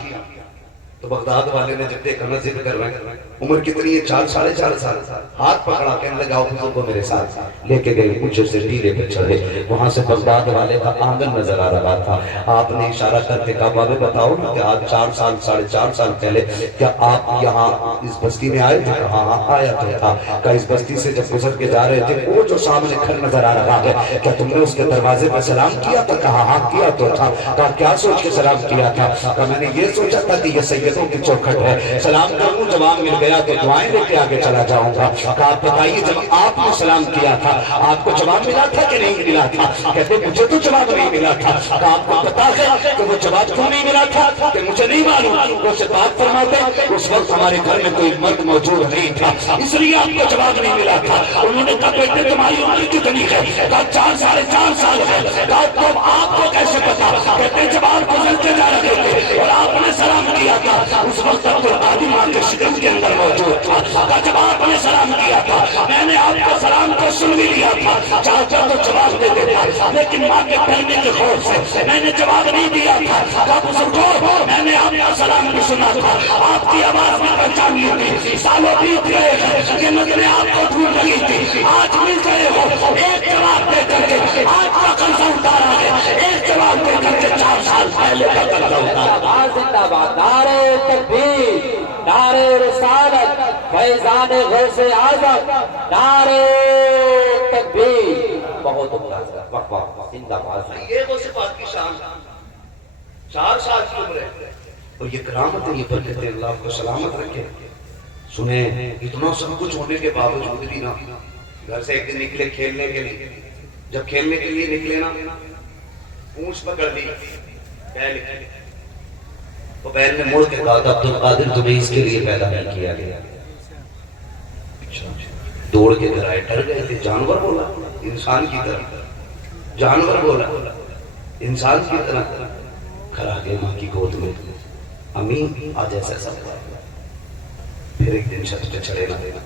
تو بغداد والے نے جب دیکھا نا ذکر کر رہے ہیں، عمر کتنی ہے؟ 4 ساڑھے 4 سال۔ ہاتھ پکڑا، کہنے لگا حضور کو میرے ساتھ لے کے گئے، اونچے سے ٹیلے پہ چڑھے، وہاں سے بغداد والے کا آنگن نظر آ رہا تھا۔ آپ نے اشارہ کر کے کہا بابے بتاؤ نا کہ آج 4 سال 4.5 سال پہلے کیا آپ یہاں اس بستی میں آئے تھے؟ کہا ہاں آیا تو تھا۔ کہا اس بستی سے جب گزر کے جا رہے تھے وہ جو سامنے گھر نظر آ رہا ہے کیا تم نے اس کے دروازے پہ سلام کیا تھا؟ کہا ہاں کیا تو تھا۔ کہا کیا سوچ کے سلام کیا تھا؟ کہا میں نے یہ سوچا تھا کہ یہ سیدوں کی چوکھٹ ہے، سلام کروں جواب مل گیا تو دعائیں لے کے آگے چلا جاؤں گا۔ کہا آپ بتائیے جب آپ نے سلام کیا تھا آپ کو جواب ملا تھا کہ نہیں ملا تھا؟ کہتے مجھے تو جواب نہیں ملا تھا۔ کہا آپ کو پتا ہے کہ وہ جواب کیوں نہیں ملا تھا؟ کہ مجھے نہیں معلوم۔ وہ سے بات فرماتے اس وقت ہمارے گھر میں کوئی مرد موجود نہیں تھا، اس لیے آپ کو جواب نہیں ملا تھا۔ انہوں نے کہا بیٹے تمہاری عمر کتنی ہے؟ کہا 4 ساڑھے 4 سال ہے۔ کہا تو آپ کو کیسے پتا؟ کہتے جب آپ گزر کے جا رہے تھے اور آپ نے سلام کیا تھا اس وقت عبدالقادر ماں کے شکم کے اندر موجود تھا۔ کہا جب آپ نے سلام کیا تھا میں نے آپ کا سلام کو سن بھی لیا تھا، تھی، چاچا تو جواب دے دیتا، لیکن ماں کے کہنے کے خوف سے میں نے جواب نہیں دیا تھا۔ جب بزرگوں میں نے آپ کا سلام بھی سنا تھا، آپ کی آواز میں پہچان لی تھی، سالوں بیت گئے ہیں کہ نظریں آپ کو ڈھونڈ رہی تھی، آج مل گئے ہو، ایک جواب دے کر کے آج کا قرضہ اتارا ہے، ایک جواب دے کر کے 4 سال پہلے کا قرضہ اتارا۔ زندہ باد، نعرہ تکبیر، نعرہ رسالت، فیضان غوث اعظم، نعرہ تکبیر۔ بہت عمدہ، واہ واہ، زندہ باد۔ یہ وہ صفات کی شان، 4 سال کی عمر ہے اور یہ کرامت ہے، یہ برکت ہے، اللہ کو سلامت رکھے۔ سنیں اتنا سب کچھ ہونے کے باوجود بھی نا، گھر سے ایک دن نکلے کھیلنے کے لیے، جب کھیلنے کے لیے نکلے نا، پونچھ پکڑ لی بیل کی، وہ بیل نے مڑ کے کہا تھا عبدالقادر تمہیں اس کے لیے پیدا نہیں کیا گیا۔ دوڑ کے گھر آئے، ڈر گئے تھے، جانور بولا انسان کی طرح، جانور بولا انسان کی طرح، گھر آگے ماں کی گود میں، امی آج ایسا ایسا ہوا ہے۔ پھر ایک دن چھت پہ چڑھے نہ دینا،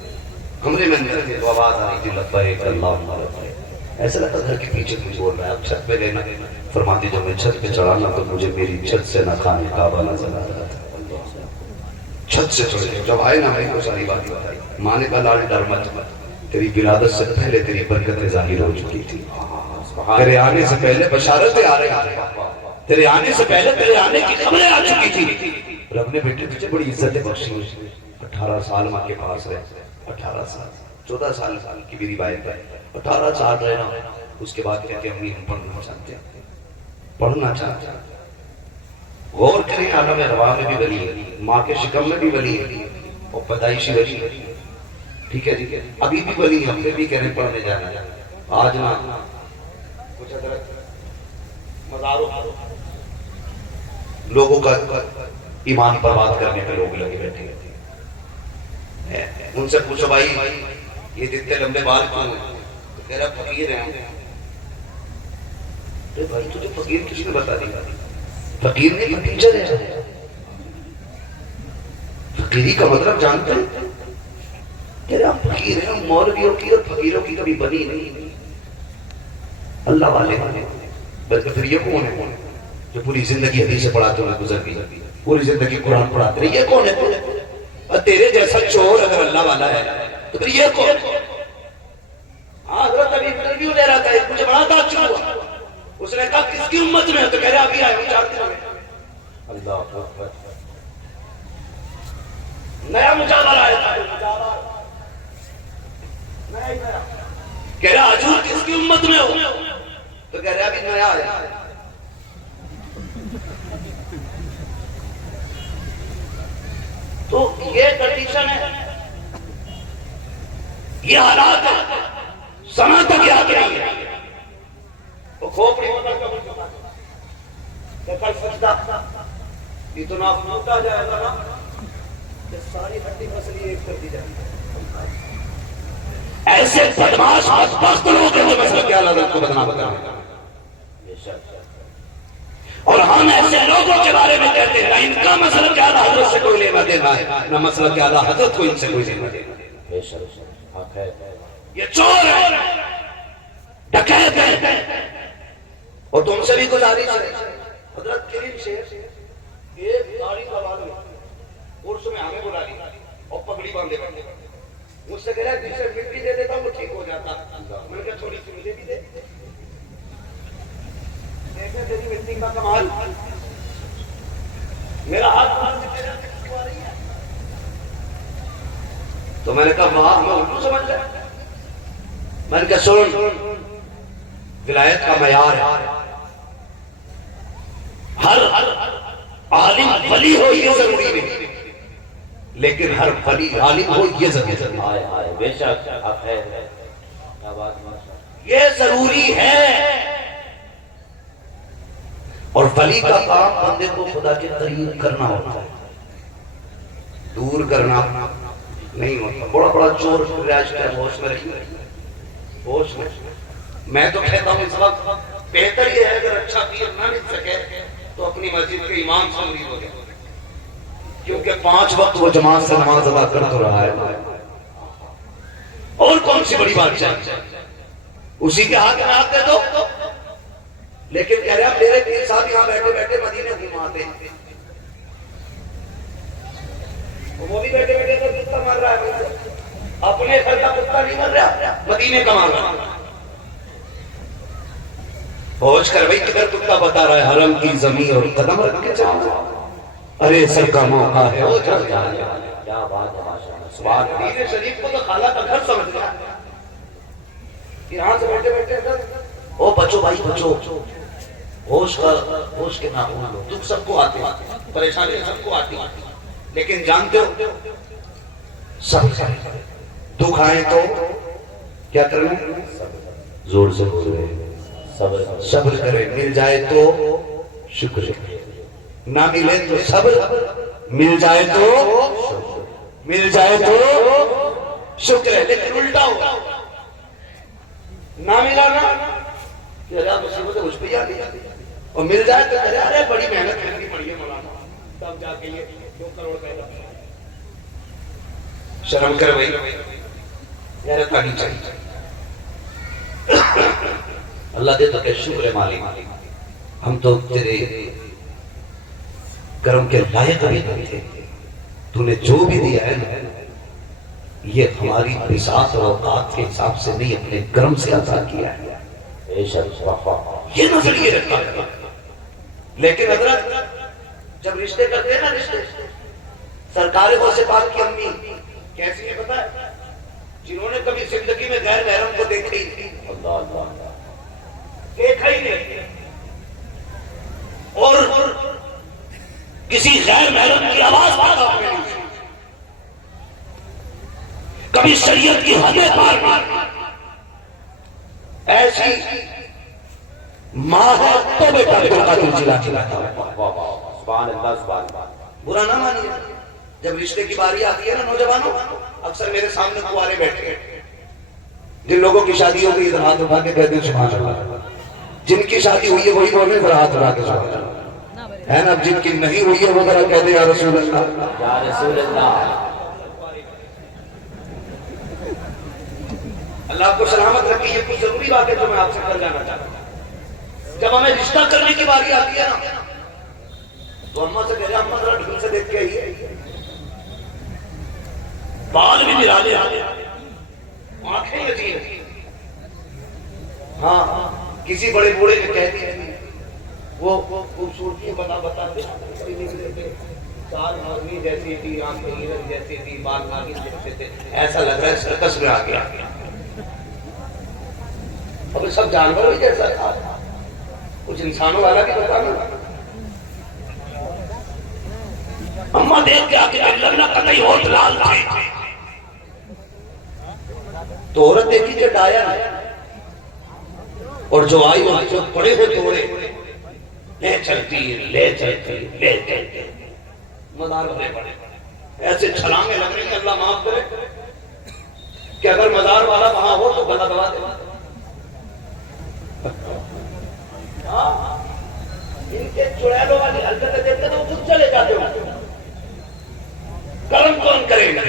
کمرے میں اندر تھے تو آواز آ رہی تھی لبیک اللہم لبیک، ایسا لگتا گھر کے پیچھے کوئی بول رہا ہے، اب چھت پہ لینا، فرماتی جب میں چھت پہ چڑھا نا تو مجھے میری چھت سے نہ خانہ کعبہ نظر آ رہا تھا۔ چھت سے چڑھے جب آئے نا میں کو ساری بات بتائی، ماں نے کہا لال ڈر مت، تیری ولادت سے پہلے تیری برکتیں ظاہر ہو چکی تھی، تیرے آنے سے پہلے بشارتیں آ رہی تھی، تیرے آنے سے پہلے تیرے آنے کی خبریں آ چکی تھی۔ رب نے بیٹے تجھے بڑی عزتیں بخشی، 18 سال ماں کے پاس رہے، 18 سال، 14 سال کی بھی روایت ہے، 18 سال رہنا، اس کے بعد کہتے ہیں امی ہم پڑھنا چاہتے ہیں، پڑھنا چاہتے ہیں۔ غور کریں عالم ارواح میں بھی ولی ہے، ماں کے شکم میں بھی ولی ہے اور پیدائشی ولی ہے، ٹھیک ہے جی، ابھی بھی ولی ہم پہ بھی کہہ رہے پڑھنے جانا ہے۔ آج نا کچھ حضرت مزاروں لوگوں کا ایمان پر بات کرنے پہ لوگ لگے بیٹھے ہیں، ان سے پوچھو بھائی یہ جتنے لمبے بال کیوں ہیں؟ تو کہہ رہا فقیر ہیں۔ تو بھائی تجھے فقیر کسی نے بتا دیا؟ فقیر نہیں یہ ٹیچر ہے، فقیری کا مطلب جانتے ہیں؟ کہہ رہا فقیر ہیں، مولویوں کی اور فقیروں کی کبھی بنی نہیں، اللہ والے بلکہ پھر یہ کون ہے جو پوری زندگی حدیثیں پڑھاتے ہوئے گزر گئی، پوری زندگی قرآن پڑھاتے رہے، یہ کون ہے؟ اور تیرے جیسا چور اگر اللہ والا ہے تو پھر یہ کون؟ ہاں حضرت ابھی انٹرویو لے رہا تھا، مجھے بڑا تعجب ہوا، اس نے کہا کس کی امت میں؟ تو کہہ رہا ابھی آئے ہوں 4 دن میں۔ اللہ اکبر، نیا مجاور آیا تھا، کہہ رہا حضور کس کی امت میں ہو؟ تو کہہ رہا ابھی نیا آیا۔ تو یہ کنڈیشن ہے، یہ حالات ہے، سما تک یاد رہی ہے۔ وہ کھوپڑی کل سجدہ اتنا موٹا جائے گا نا کہ ساری ہڈی مسلی ایک کر دی جائے گی۔ ایسے بدماش بدبخت لوگ ہیں جو مسئلہ کیا حضرت کو بدنام کریں، اور ہم ایسے لوگوں کے بارے میں کہتے ہیں ان کا مسئلہ کیا حضرت سے کوئی لینا دینا ہے، نہ مسئلہ کیا حضرت کو ان سے کوئی لینا دینا ہے۔ یہ چور ہے، ڈکیت ہے، اور تم سے بھی گزارش ہے حضرت کریم سے ایک داڑھی کا بال عرس میں ہمیں بلا لی اور پگڑی باندھے بیٹھے، مجھ سے کہہ رہا ہے جسے مٹی دے دیتا وہ ٹھیک ہو جاتا، میں نے کہا تھوڑی سی مجھے بھی دے، دیکھیں تیری مٹی کا کمال، میرا ہاتھ تو میں نے کہا وہاں میں اردو سمجھ لیا، میں نے کہا سن ولایت کا معیار ہے، ہر عالم ولی ہو یہ ضروری نہیں، لیکن ہر ولی عالم ہو یہ ضروری ہے، بے شک یہ ضروری ہے۔ اور ولی کا کام بندے کو خدا کے قریب کرنا ہوتا ہے، دور کرنا نہیں ہوتا۔ بڑا بڑا چور ریاض کا ہوش میں رہی، ہوش میں تو کہتا ہوں اس وقت بہتر یہ ہے اگر اچھا پیر نہ مل سکے تو اپنی مسجد کے امام سے مرید ہو جائے، کیونکہ 5 وقت وہ جماعت سے نماز ادا کر تو رہا ہے، اور کون سی بڑی بات چاہیے؟ اسی کے ہاتھ میں ہاتھ دے دو. لیکن کہہ رہے ہیں میرے پیر صاحب یہاں بیٹھے بیٹھے مدینے گھماتے ہیں. وہ بھی بیٹھے بیٹھے تو کتا مار رہا ہے, اپنے گھر کا کتا نہیں مر رہا, مدینے کا مار رہا ہے. پہنچ کر بھائی کدھر کتا بتا رہا ہے, حرم کی زمین اور قدم رکھ کے چلو. ارے سر کا موقع ہے وہ چل جائے. کیا بات ہے ماشاءاللہ, سبحان اللہ. مدینے شریف کو تو خالہ کا گھر سمجھ گیا. یہاں سے بیٹھے بیٹھے او بچو بھائی بچو, ہوش کے نہ بھولو. دکھ سب کو آتے ہیں, پریشانی سب کو آتی ہے, لیکن جانتے ہو سب دکھ آئے تو کیا کرنا ہے؟ زور سے بول رہے صبر کرے. مل جائے تو شکر, نہ ملے تو صبر, مل جائے تو شکر ہے. لیکن الٹا ہو, نہ ملا نا مصیبت ہے, اس پہ آ گئی. اور مل جائے تو کرے ارے بڑی محنت کرنی پڑی ہے مولانا, تب جا کے یہ 2 کروڑ پیدا. شرم کر بھائی, غیرت آنی چاہیے. اللہ دے تو کہ شکر ہے مالک, ہم تو تیرے کرم کے لائق بھی نہیں تھے. تو نے جو بھی دیا ہے نا, یہ ہماری بساط اور اوقات کے حساب سے نہیں, اپنے کرم سے عطا کیا ہے. یہ نظریے رکھا ہے. لیکن حضرت جب رشتے کرتے ہیں نا, رشتے سرکار غوث پاک کی امی کیسی ہے پتہ ہے, جنہوں نے کبھی زندگی میں غیر محرم کو دیکھا ہی نہیں, دیکھا ہی نہیں, اور کسی غیر محرم کی آواز پاتا کبھی شریعت کی حدیں پار مار, ایسی ماں ہے تو بیٹا کا دل جلا چلاتا ہے. سبحان اللہ, سبحان اللہ. برا نہ مانیے, جب رشتے کی باری آتی ہے نا نوجوانوں, اکثر میرے سامنے کنوارے بیٹھے, جن لوگوں کی شادی ہو گئی ہاتھ اٹھا کے کہتے ہیں سبحان اللہ. جن کی شادی ہوئی ہے وہی بولے ذرا ہاتھ اٹھا کے سبحان اللہ ہے نا. جن کی نہیں ہوئی ہے وہ ذرا کہہ دے یا رسول اللہ, یا رسول اللہ. اللہ آپ کو سلامت رکھیے. یہ کچھ ضروری بات ہے جو میں آپ سے کر جانا چاہتا ہوں. جب ہمیں رشتہ کرنے کی باری آتی ہے نا, تو اماں سے کہہ رہے اماں ذرا ڈھنگ سے دیکھ کے آئیے, بال بھی ملا لے, آنکھیں عجیب. ہاں کسی بڑے بوڑھے نے کہہ دی وہ خوبصورتی بتا سال آدمی جیسی تھی, آنکھیں ہیرن جیسی تھی, بال ناگن جیسے تھے, ایسا لگ رہا ہے سرکس میں آ گیا. اب سب جانور ہی جیسا تھا, کچھ انسانوں والا بھی بتانا. اماں دیکھ کے آگے لگنا قطعی ہوت لال تھے. تو عورت دیکھی کہ ڈایا اور جو آئی وہاں جو پڑے ہوئے توڑے, لے چلتی مزار بنے پڑے. ایسے چھلانگیں لگ رہی ہیں, اللہ معاف کرے, کہ اگر مزار والا وہاں ہو تو گلا دبا دے. ان کے چڑیلوں والی حرکتیں دیکھتے تو وہ خود چلے جاتے ہو. کرم کون کرے گا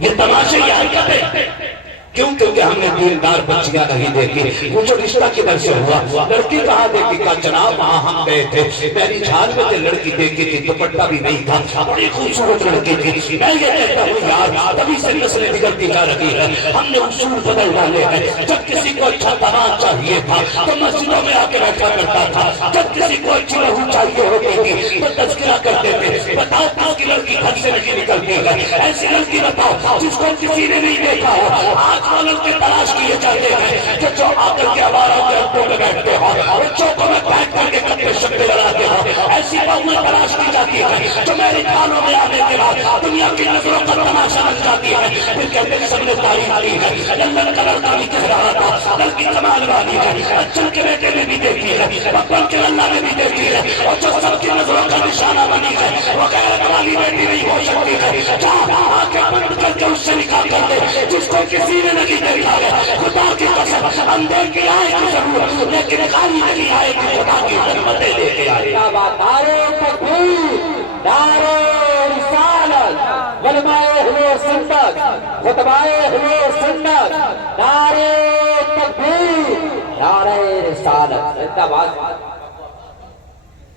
یہ تماشے کی حرکتیں؟ کیوں؟ کیونکہ ہم نے دیندار بچیاں نہیں دیکھی. وہ جو رشتہ کدھر سے ہوا, لڑکی کہاں دیکھی؟ کہا جناب وہاں ہم گئے تھے, میری جھال میں لڑکی دیکھی تھی, دوپٹہ بھی نہیں تھا, بڑی خوبصورت لڑکی تھی. میں یہ کہتا ہوں یار تبھی سے نسلیں بگڑتی جا رہی ہے. ہم نے اصول بدل ڈالے ہیں. جب کسی کو اچھا داماد چاہیے تھا تو مسجدوں میں آ کے بیٹھا کرتا تھا. جب کسی کو اچھی بہو چاہیے ہوتی تھی تو تذکرہ کرتے تھے, بتاؤ کس کی لڑکی گھر سے نہیں نکلتی ہے, ایسی لڑکی بتاؤ جس کو کسی نے نہیں دیکھا ہو. آج وہ لڑکے تلاش کیے جاتے ہیں کہ جو آ کر کے آوارہ کے اڈوں میں بیٹھتے ہو اور چوکوں میں بیٹھ کر کے کتے شکتے لڑاتے ہو. ایسی بہویں تلاش کی جاتی ہے جو میرے کانوں میں آنے کے بعد دنیا کی نظروں کا تماشا بن جاتی ہے. پھر کہتے ہیں سب نے تعریف کی ہے, لندن کا لڑکا بھی کہہ رہا تھا لڑکی کمال والی ہے, اچھل کے بیٹے نے بھی دیکھی ہے, بکر کے اللہ نے بھی دیکھی ہے, اور جو سب کی نظروں کا نشانہ بنی ہے وہ غیرت والی بیٹی نہیں ہو سکتی ہے. جہاں آ کے بند کر کے اس سے نکاح کر دے جس کو کسی نے نہیں دیکھا ہے. خدا کی قسم اندھے کی آئے گی ضرور, لیکن خالی نہیں آئے گی, خدا کی رحمتیں لے کے آئے گی. نعرے تکبیر, نعرے رسالت, علماء اہل سنت, خطباء اہل سنت, نعرے تکبیر نعرہ رسالت زندہ باد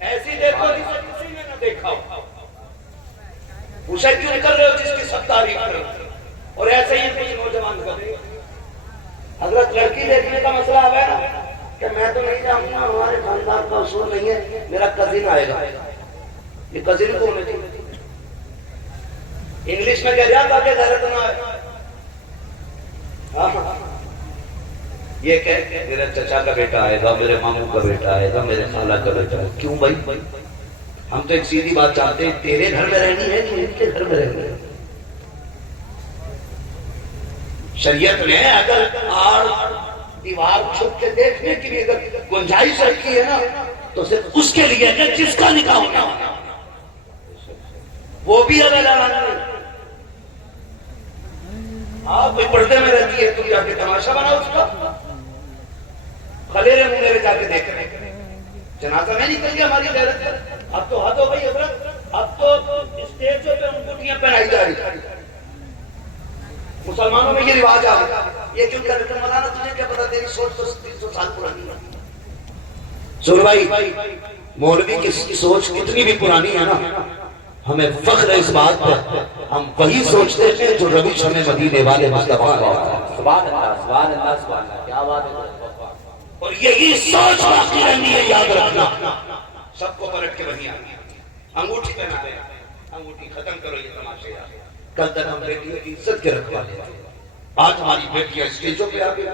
ایسی دیکھو جسے کسی نے نہ دیکھا ہو پوچھا کیوں کر رہے ہو جس کی سب تعریف کر رہے ہو اور ایسے ہی کچھ نوجوان کر رہے ہو حضرت لڑکی دیکھنے کا مسئلہ آ گیا نا کہ میں تو نہیں جاؤں گا ہمارے خاندان کا اصول نہیں ہے میرا کزن آئے گا یہ کزن کو میں انگلش میں کہہ دیا تاکہ غیرت نہ آئے یہ کہ میرے چچا کا بیٹا آئے گا میرے ماموں کا بیٹا آئے گا میرے خالہ کا بیٹا ہے کیوں بھائی ہم تو ایک سیدھی بات چاہتے ہیں تیرے گھر میں رہنی ہے کہ ان کے گھر میں رہنی ہے شریعت نے اگر آڑ دیوار چھپ کے دیکھنے کے لیے اگر گنجائش رکھی ہے نا تو صرف اس کے لیے کہ جس کا نکاح ہونا وہ بھی اگر آپ کوئی پردے میں رہتی ہے تم جا کے تماشا بناؤ اس کا خلیرے منگیرے جا کے دیکھ رہے جنازہ میں نکل گیا ہماری غیرت پر اب تو حد ہو گئی حضرت اب تو اسٹیجوں پہ انگوٹیاں پہنائی جا رہی مسلمانوں میں یہ رواج آ گیا یہ کیوں کر رہے مولانا تجھے کیا پتا تیری سوچ تو 300 سال پرانی ہے سن بھائی مولوی کی سوچ کتنی بھی پرانی ہے نا ہمیں فخر ہے اس بات پر ہم وہی سوچتے ہیں جو روش ہمیں مدینے والے مصطفیٰ سبحان اللہ سبحان اللہ سبحان اللہ کیا بات ہے اور یہی سوچ باقی رہنی ہے یاد رکھنا سب کو پلٹ کے وہیں آگے انگوٹھی پہنا دیں انگوٹھی ختم کرو یہ تماشے کل تک ہم بیٹیوں کی عزت کے رکھوا لے آج ہماری بیٹیاں اسٹیجوں پہ آگے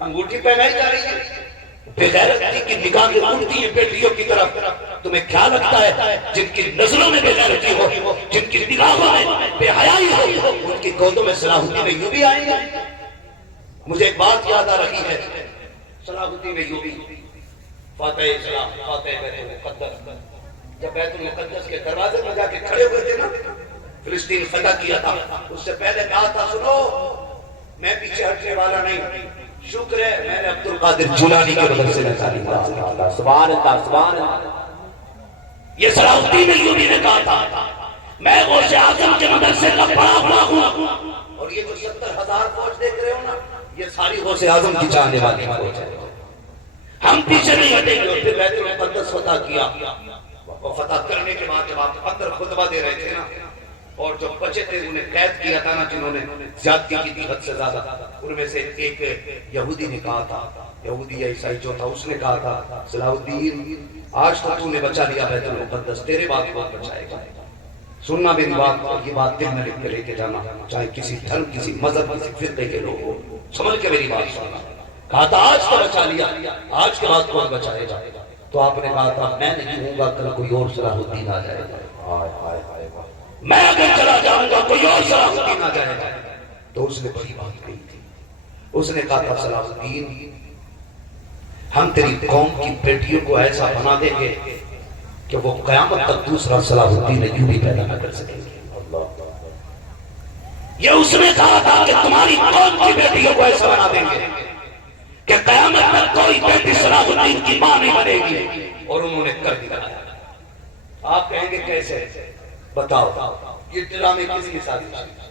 انگوٹھی پہنائی جا رہی ہے بغیرتی کی نگاہیں اڑتی ہیں بیٹیوں کی طرف تمہیں کیا لگتا ہے جن کی نظروں میں بغیرتی ہو جن کی نگاہوں میں بے حیائی ہو ان کی گودوں میں صلاح الدین ایوبی آئیں گے مجھے ایک بات یاد آ رہی ہے صلاح الدین ایوبی فاتح اسلام فاتح بیت المقدس جب بیت المقدس کے دروازے پر جا کے کھڑے ہوئے تھے نا فلسطین فتح کیا تھا اس سے پہلے کہا تھا سنو میں پیچھے ہٹنے والا نہیں شکر ہے میں نے عبد القادر جیلانی کے بدل سے نکالی سبحان اللہ سبحان اللہ یہ صلاح الدین ایوبی نے کہا تھا میں غوث اعظم کے مدرسے کا پڑھا ہوا ہوں اور یہ جو 70,000 فوج دیکھ رہے ہو نا یہ ساری غوث اعظم کی چاہنے والی فوج ہے ہم پیچھے نہیں ہٹیں گے پھر بیت المقدس فتح کیا اور فتح کرنے کے بعد جب آپ اندر خطبہ دے رہے تھے نا اور جو بچے تھے انہیں قید کیا تھا نا جنہوں نے زیادتی کی تھی حد سے زیادہ ان میں سے ایک یہودی نے کہا تھا یہودی یا عیسائی جو تھا اس نے کہا تھا صلاح الدین آج تو تو نے بچا لیا بیت المقدس تیرے بات کو بچائے گا سننا میری بات یہ بات دل میں لکھ کے لے کے جانا چاہے کسی دھرم کسی مذہب کسی فرقے کے لوگ ہو سمجھ کے میری بات سننا کہا تھا آج تو بچا لیا آج کے بعد کون بچائے گا تو آپ نے کہا تھا میں نہیں ہوں گا کل کوئی اور صلاح الدین آ جائے گا میں اگر چلا جاؤں گا کوئی اور صلاح الدین آ جائے گا تو اس نے بڑی بات کہی تھی اس نے کہا تھا صلاح الدین ہم تیری قوم کی بیٹیوں کو ایسا بنا دیں گے کہ وہ قیامت تک دوسرا صلاح الدین ایوبی پیدا نہ کر سکیں گے یہ اس نے کہا تھا کہ تمہاری قوم کی بیٹیوں کو ایسا بنا دیں گے کہ قیامت تک کوئی بیٹی صلاح الدین کی ماں نہیں بنے گی اور انہوں نے کر دکھایا آپ کہیں گے کیسے بتاؤ یہ ڈرامے کس کی سازش ہے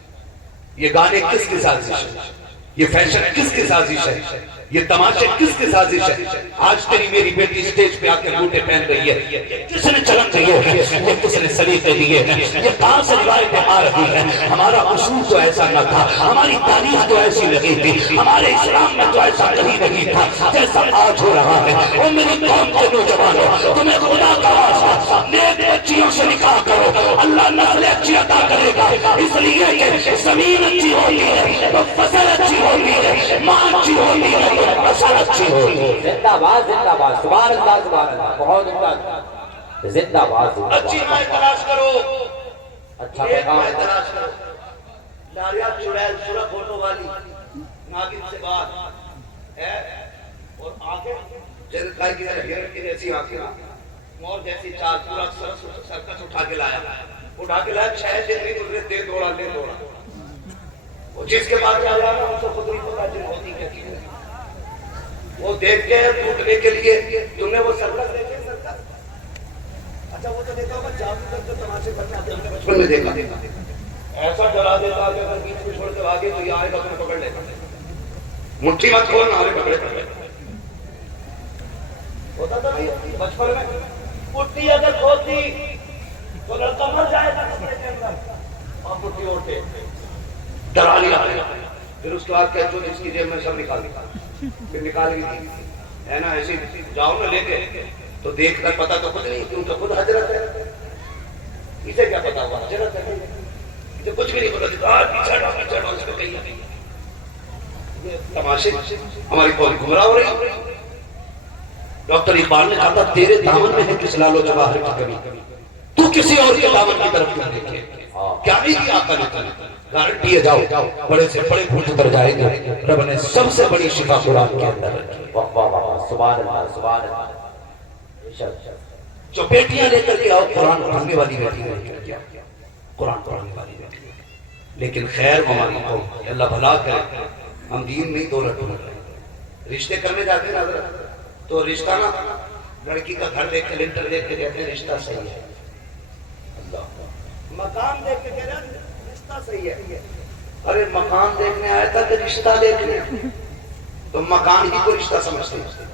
یہ گانے کس کی سازش ہے یہ فیشن کس کی سازش ہے یہ تماشے کس کی سازش ہے آج تیری میری بیٹی سٹیج پہ آ کے انگوٹھے پہن رہی ہے کس نے چلن دیے ہیں یہ کس نے سلیقے دیے ہیں یہ کہاں سے روایتیں آ رہی ہیں ہمارا اصول تو ایسا نہ تھا ہماری تاریخ تو ایسی نہیں تھی ہمارے اسلام میں تو ایسا کہیں نہیں تھا جیسا آج ہو رہا ہے وہ میری قوم کے نوجوانوں تمہیں خدا کا واسطہ نیک بچیوں سے نکاح کرو اللہ نسل اچھی عطا کرے گا اس لیے کہ زمین اچھی ہوتی ہے تو فصل اچھی ہوتی ہے ماں اچھی ہوتی ہے فصل اچھی ہوتی ہے زندہ باد سبحان اللہ سبحان اللہ بہت اچھا زندہ باد اچھی ماں تلاش کرو اچھا ایک ماں پیغام تلاش کرو لاریہ چڑیل سورہ فوٹو والی ناگن سے بات ہے اور آنکھیں جن کائی کی ہرن کی جیسی آنکھیں مور جیسی چال پورا سرکس اٹھا کے لایا 6 دن نہیں گزرے دے دوڑا وہ جس کے بعد کیا رہا ہم سے خود ہی پتا جن ہوتی کہتی ہے وہ دیکھ کے ٹوٹنے کے لیے تم نے وہ سرکس دیکھے سرکس اچھا وہ تو دیکھا ہوگا جادو کر کے تماشے کرتے ہیں ہم نے بچپن میں دیکھا ایسا ڈرا دیتا کہ اگر بیچ میں چھوڑ کے آگے تو یہ آئے گا تمہیں پکڑ لے گا مٹھی مت کھولنا، ارے پکڑے پکڑے ہوتا تھا نہیں بچپن میں، مٹھی اگر کھولتی تو لڑکا مر جائے گا کمرے کے اندر، اور مٹھی اٹھے ڈرا لیا، پھر اس کے بعد کہتے ہیں اس کی جیب میں سب نکال دیا، پھر نکال گئی ہے نا، ایسے جاؤ نا لے کے تو دیکھ کر پتا تو کچھ نہیں، کیوں تو خود حضرت ہے، اسے کیا پتا ہوا حضرت ہے، اسے کچھ بھی نہیں پتا، پیچھا اس کو کہیں تماشے ہماری قوم گمراہ ہو رہی ہے۔ ڈاکٹر اقبال نے کہا تھا تیرے دامن میں ہے کس لال و جواہر کی کمی، تو کسی اور کے دامن کی طرف کیوں دیکھے، کیا نہیں کیا آقا نے گارنٹی ہے جاؤ بڑے سے بڑے بھوت اتر جائیں گے، رب نے سب سے بڑی شفا قرآن کے اندر رکھی۔ سبحان اللہ سبحان اللہ۔ جو بیٹیاں لے کر کے آؤ، قرآن پڑھنے والی بیٹی لے کر کے آؤ، قرآن پڑھنے والی بیٹی، لیکن خیر ہماری قوم اللہ بھلا کرے، ہم دین نہیں دو لٹو رشتے کرنے جاتے ہیں حضرت، تو رشتہ نا لڑکی کا گھر دیکھ کے لنٹر دیکھ کے کہتے ہیں رشتہ صحیح ہے، مکان دیکھ کے کہہ رہے ہیں رشتہ صحیح ہے، ارے مکان دیکھنے آیا تھا کہ رشتہ دیکھنے، تو مکان ہی کو رشتہ سمجھتے ہیں۔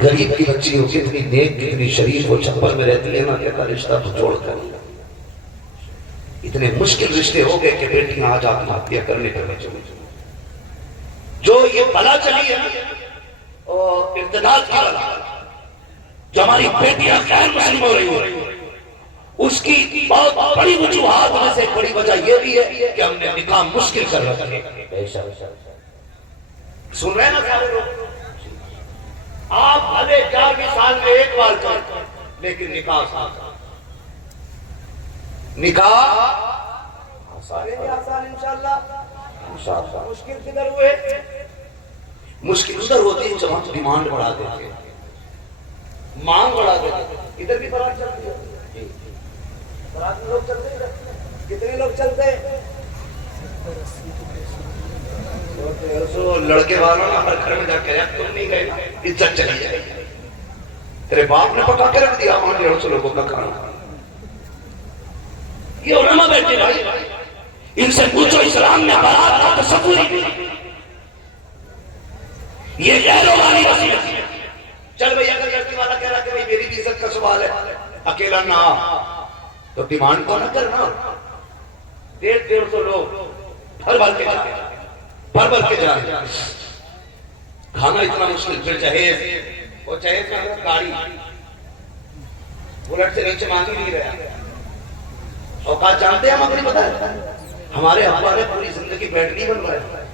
غریب کی بچی ہو کتنی نیک کتنی شریف ہو چھپر میں رہتی ہے نا، کہتا رشتہ تو جوڑ کر، اتنے مشکل رشتے ہو گئے کہ بیٹیاں آج آتما ہتیا کرنے پر مجبور۔ جو یہ بلا چلی ہے اور ارتداد کی بلا، جو ہماری بیٹیاں غیر مسلم ہو رہی ہو، اس کی بہت بڑی وجوہات میں سے ایک بڑی وجہ یہ بھی ہے کہ ہم نے نکاح مشکل کر رکھا ہے۔ سن رہے ہیں نا سارے لوگ، آپ بھلے 11 سال میں ایک بار کر، لیکن نکاح نکاح آسان انشاءاللہ۔ مشکل کدھر ہوئے؟ مشکل ادھر ہوتی ہے جب ہم ڈیمانڈ بڑھا دیتے ہیں، مانگ بڑھا دیتے ہیں۔ ادھر بھی بارات چلتی ہے، بارات میں لوگ چلتے ہیں، کتنے لوگ چلتے ہیں؟ لڑکے والوں نے ہر گھر میں جا کے تم نہیں گئے، عزت چلی جائے گی، تیرے باپ نے پکا کے رکھ دیا 150 لوگوں کا کھانا۔ یہ علماء بیٹھے بھائی، ان سے پوچھو اسلام میں بارات کا تصور ہی نہیں، یہ غیروں والی رسم ہے۔ چل بھائی اگر لڑکی والا کہہ رہا کہ بھائی میری بھی عزت کا سوال ہے، اکیلا نہ تو ڈیمانڈ تو نہ کرنا، 150 لوگ بھر بھر کے جائیں، بھر بھر کے جائیں، کھانا اتنا مشکل، پھر جہیز، وہ جہیز میں گاڑی بلٹ سے نیچے مانگی نہیں رہا۔ اوقات جانتے ہیں ہم اپنی پتہ ہے، ہمارے ابا نے پوری زندگی بیڈ نہیں بنوایا،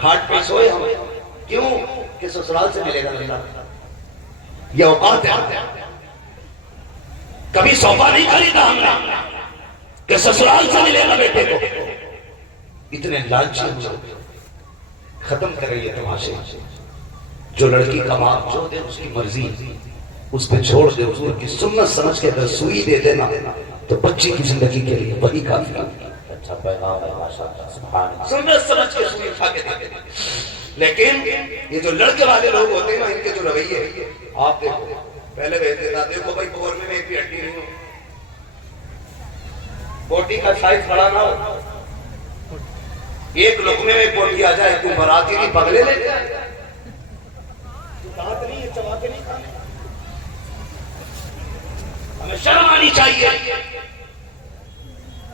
کھاٹ پہ سوئے ہم، کیوں کہ سسرال سے ملے گا اللہ، یہ اوقات ہے۔ کبھی صوفہ نہیں خریدا ہم نے کہ سسرال سے ملے گا بیٹے کو، اتنے لالچی ختم کر رہی ہے تماشے۔ جو لڑکی کا باپ جو دے اس کی مرضی، اس پہ چھوڑ دے، حضور کی سنت سمجھ کے اگر سوئی دے دینا تو بچی کی زندگی کے لیے وہی کافی ہے۔ اچھا پیغام ہے ماشاءاللہ سبحان اللہ۔ سنت سمجھ کے سوئی اٹھا کے دے دینا۔ لیکن یہ جو لڑکے والے لوگ ہوتے ہیں نا، ان کے جو رویے آپ دیکھو، پہلے کہتے تھا دیکھو بھائی قورمے میں ایک بھی ہڈی نہیں ہو، بوٹی کا سائز بڑا نہ ہو، ایک لقمے میں بوٹی آ جائے، تم براتی نہیں پگلے لے جائے، دانت نہیں ہے چبا کے نہیں کھانے۔ ہمیں شرم آنی چاہیے،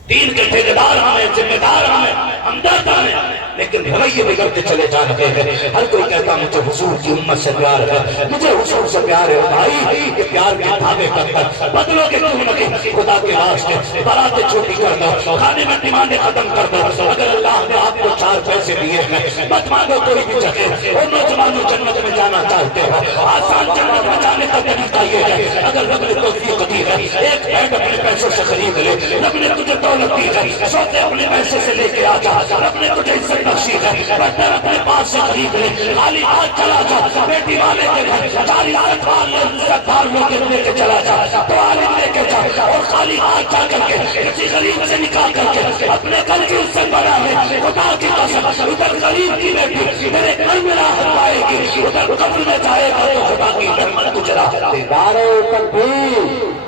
دین کے ٹھیکیدار ہمیں، ذمہ دار ہمیں، ہمدرد ہمیں، لیکن رویے بگڑتے چلے جا رہے ہیں۔ ہر کوئی کہتا مجھے حضور کی امت سے پیار ہے، مجھے حضور سے پیار ہے، بھائی یہ پیار کے دھاگے کر کر بدلو کے کیوں نہیں؟ خدا کے واسطے براتیں چھوٹی کر دو، کھانے میں ڈیمانڈیں ختم کر دو۔ اگر اللہ نے آپ کو 4 پیسے دیے ہیں، مت مانگو کوئی بھی جگہ۔ اور نوجوانوں جنت میں جانا چاہتے ہو، آسان جنت میں جانے کا طریقہ یہ ہے، اگر رب نے توفیق دی ہے ایک بیڈ اپنے پیسوں سے خرید لے، رب نے تجھے دولت دی ہے سوتے اپنے پیسے سے لے کے آ جا، رب نے تجھے عزت بخشی ہے بہتر اپنے پاس سے خرید لے، خالی ہاتھ چلا جا، بیٹی والے کے گھر 4 عزت دار لوگ لے کے چلا جا، تو عالم لے کے جا، اور خالی ہاتھ جا کر کے کسی غریب سے نکال کر کے اپنے گھر کی عزت بڑھا لے۔ خدا کی قسم ادھر غریب کی بیٹی میرے گھر میں راحت پائے گی، ادھر قبر میں جائے گا تو خدا کی رحمت تجھے راحت دے گی۔ نعرہ تکبیر،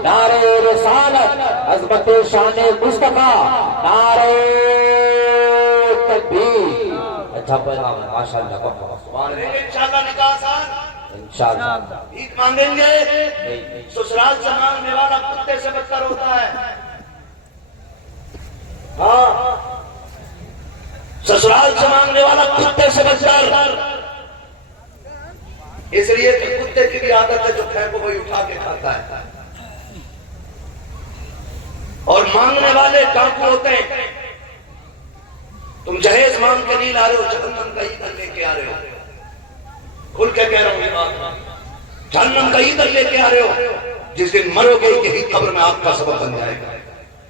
نعرہ رسالت، عظمت شان مصطفیٰ، نعرہ تکبیر۔ اچھا پیغام ہے ماشاءاللہ سبحان اللہ انشاءاللہ نکاح آسان انشاءاللہ بھیک مانگیں گے سسرال سے مانگنے والا کتے سے بدتر ہوتا ہے ہاں سسرال سے مانگنے والا کتے سے بدتر اس لیے کہ کتے کی بھی عادت ہے جو پھینکو وہی اٹھا کے کھاتا ہے اور مانگنے والے ڈاکو ہوتے ہیں تم جہیز مانگ کے نہیں لا رہے ہو جہنم کا ایندھن لے کے آ رہے ہو کھل کے کہہ رہا ہوں یہ بات جہنم کا ایندھن لے کے آ رہے ہو جس دن مرو گے یہی قبر میں آپ کا سبب بن جائے گا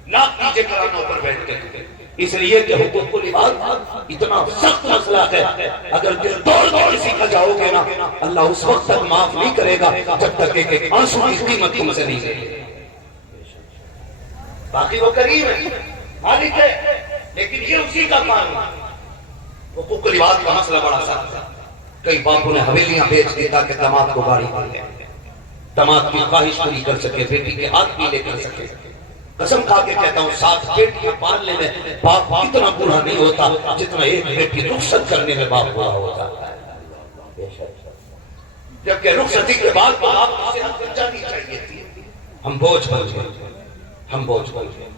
لاکھ نیچے کرانوں پر بیٹھ کے اس لیے کہ حقوق العباد اتنا سخت مسئلہ ہے اگر دل توڑ کے کسی کا جاؤ گے نا اللہ اس وقت تک معاف نہیں کرے گا جب تک کہ آنسو کی قیمت تم سے نہیں لے باقی وہ کریم ہے مالک ہے لیکن یہ اسی کا قانون حقوق العباد کا مسئلہ بڑا سخت ہے کئی باپوں نے حویلیاں بیچ دی تاکہ داماد کو گاڑی مل جائے داماد کی خواہش پوری کر سکے بیٹی کے ہاتھ پیلے کر سکے قسم کھا کے کہتا ہوں 7 بیٹیاں پالنے میں باپ اتنا برا نہیں ہوتا جتنا ایک بیٹی رخصت کرنے میں باپ برا ہوتا ہے جبکہ رخصتی کے بعد باپ سے ہم جانی چاہیے تھی ہم بوجھ بن گئے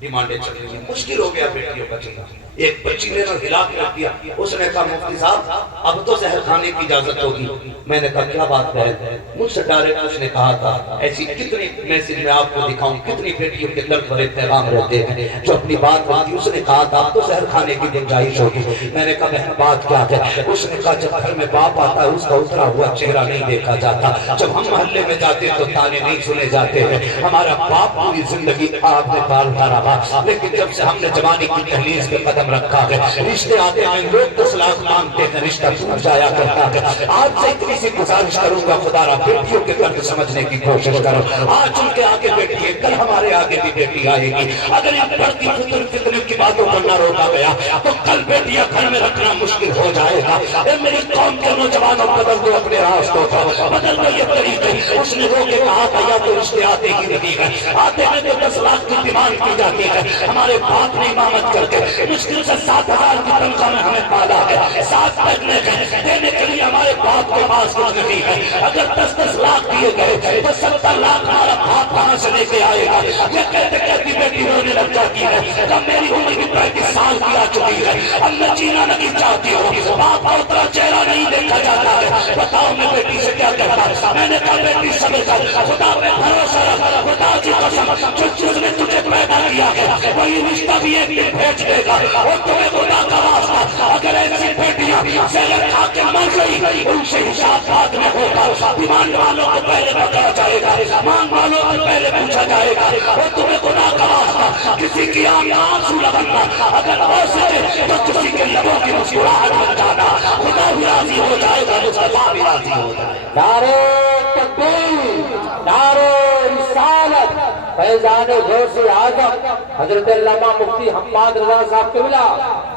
ڈیمانڈیں چل رہی ہیں مشکل ہو گیا بیٹیوں کا چلنا ایک بچی نے ہلا کے رکھ دیا اس نے کہا مفتی صاحب اب تو زہر کھانے کی اجازت ہوگی میں نے کہا کیا بات ہے مجھ سے ڈائریکٹ اس نے کہا تھا ایسی کتنی میسج میں آپ کو دکھاؤں کتنی بیٹیوں کے دل بھرے پیغام رہتے ہیں جو اپنی بات باندھی اس نے کہا تھا اب تو زہر کھانے کی گنجائش ہوگی میں نے کہا بہن بات کیا ہے اس نے کہا جب گھر میں باپ آتا ہے اس کا اترا ہوا چہرہ نہیں دیکھا جاتا جب ہم محلے میں جاتے ہیں تو تانے نہیں سنے جاتے ہیں ہمارا باپ پوری زندگی آگ میں پال رہا لیکن جب سے ہم نے جوانی کی دہلیز پہ قدم رکھا ہے رشتے آتے ہیں لوگ 10 لاکھ مانگتے ہیں رشتہ ٹوٹ جایا کرتا ہے آج سے اتنی سی گزارش کروں گا خدا را بیٹیوں کے درد سمجھنے کی کوشش کرو آج ان کے آگے بیٹی ہے کل ہمارے آگے بھی بیٹی آئے گی اگر ان بڑھتی فتنے کی باتوں کو نہ روکا گیا تو کل بیٹیاں گھر میں رکھنا مشکل ہو جائے گا اے میری قوم کے نوجوانوں بدل دو اپنے راستوں کو بدل دو یہ طریقے اس نے رو کے کہا تھا یا تو رشتے آتے ہی نہیں ہے آتے ہیں تو 10 لاکھ کی ڈیمانڈ کی جاتی ہے ہمارے باپ نے امامت کر کے مشکل سے 7,000 کی تنخواہ میں ہمیں پالا ہے 7 تکنے دینے کے لیے ہمارے باپ کے پاس کچھ نہیں ہے اگر 10-10 لاکھ دیے گئے تو 70 لاکھ ہمارا باپ کہاں سے لے کے آئے گا یہ کہتے کہتی بیٹی رونے لگ جاتی ہے جب میری عمر بھی 35 سال کی آ چکی ہے اب میں جینا نہیں چاہتی ہوں باپ کا اتنا چہرہ نہیں دیکھا جاتا ہے بتاؤ میں بیٹی سے کیا کہتا میں نے کہا بیٹی صبر کر خدا پہ بھروسہ رکھ خدا کی قسم جو چیز نے تجھے پیدا کیا ہے وہی رشتہ بھی ایک دن بھیج دے گا اور تمہیں خدا کا واسطہ اگر ایسی بیٹیاں زہر کھا کے مر گئی ان سے حساب بعد میں ہوگا ڈیمانڈ والوں کو پہلے پکڑا جائے گا مانگ والوں کو پہلے پوچھا جائے گا اور تمہیں خدا کا واسطہ کسی کی آنسو لگانا اگر ہو سکے تو کسی کے لبوں کی مسکراہٹ بن جانا خدا بھی راضی ہو جائے گا مصطفیٰ بھی راضی ہو جائے گا نعرہ تکبیر نعرہ رسالت فیضان غوث اعظم حضرت علامہ مفتی حماد رضا صاحب قبلہ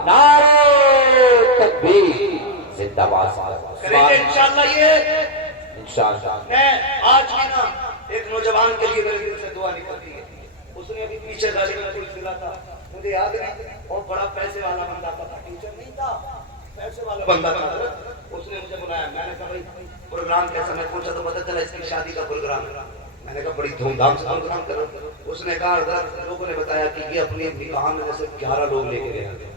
نعرہ تکبیر زندہ باد کریں گے انشاءاللہ یہ انشاءاللہ میں آج بھی نا ایک نوجوان کے لیے میرے دل سے دعا نکلتی ہے اس نے ابھی پیچھے گاڑی میں کچھ ملا تھا مجھے یاد ہے اور بڑا پیسے والا بندہ تھا ٹیچر نہیں تھا پیسے والا بندہ تھا اس نے مجھے بلایا میں نے کہا بھائی پروگرام کیسا میں پوچھا تو پتہ چلا اس کی شادی کا پروگرام ہے میں نے کہا بڑی دھوم دھام سے پروگرام کرو اس نے کہا حضرت لوگوں نے بتایا کہ یہ اپنی نکاح میں سے 11 لوگ لے کے گئے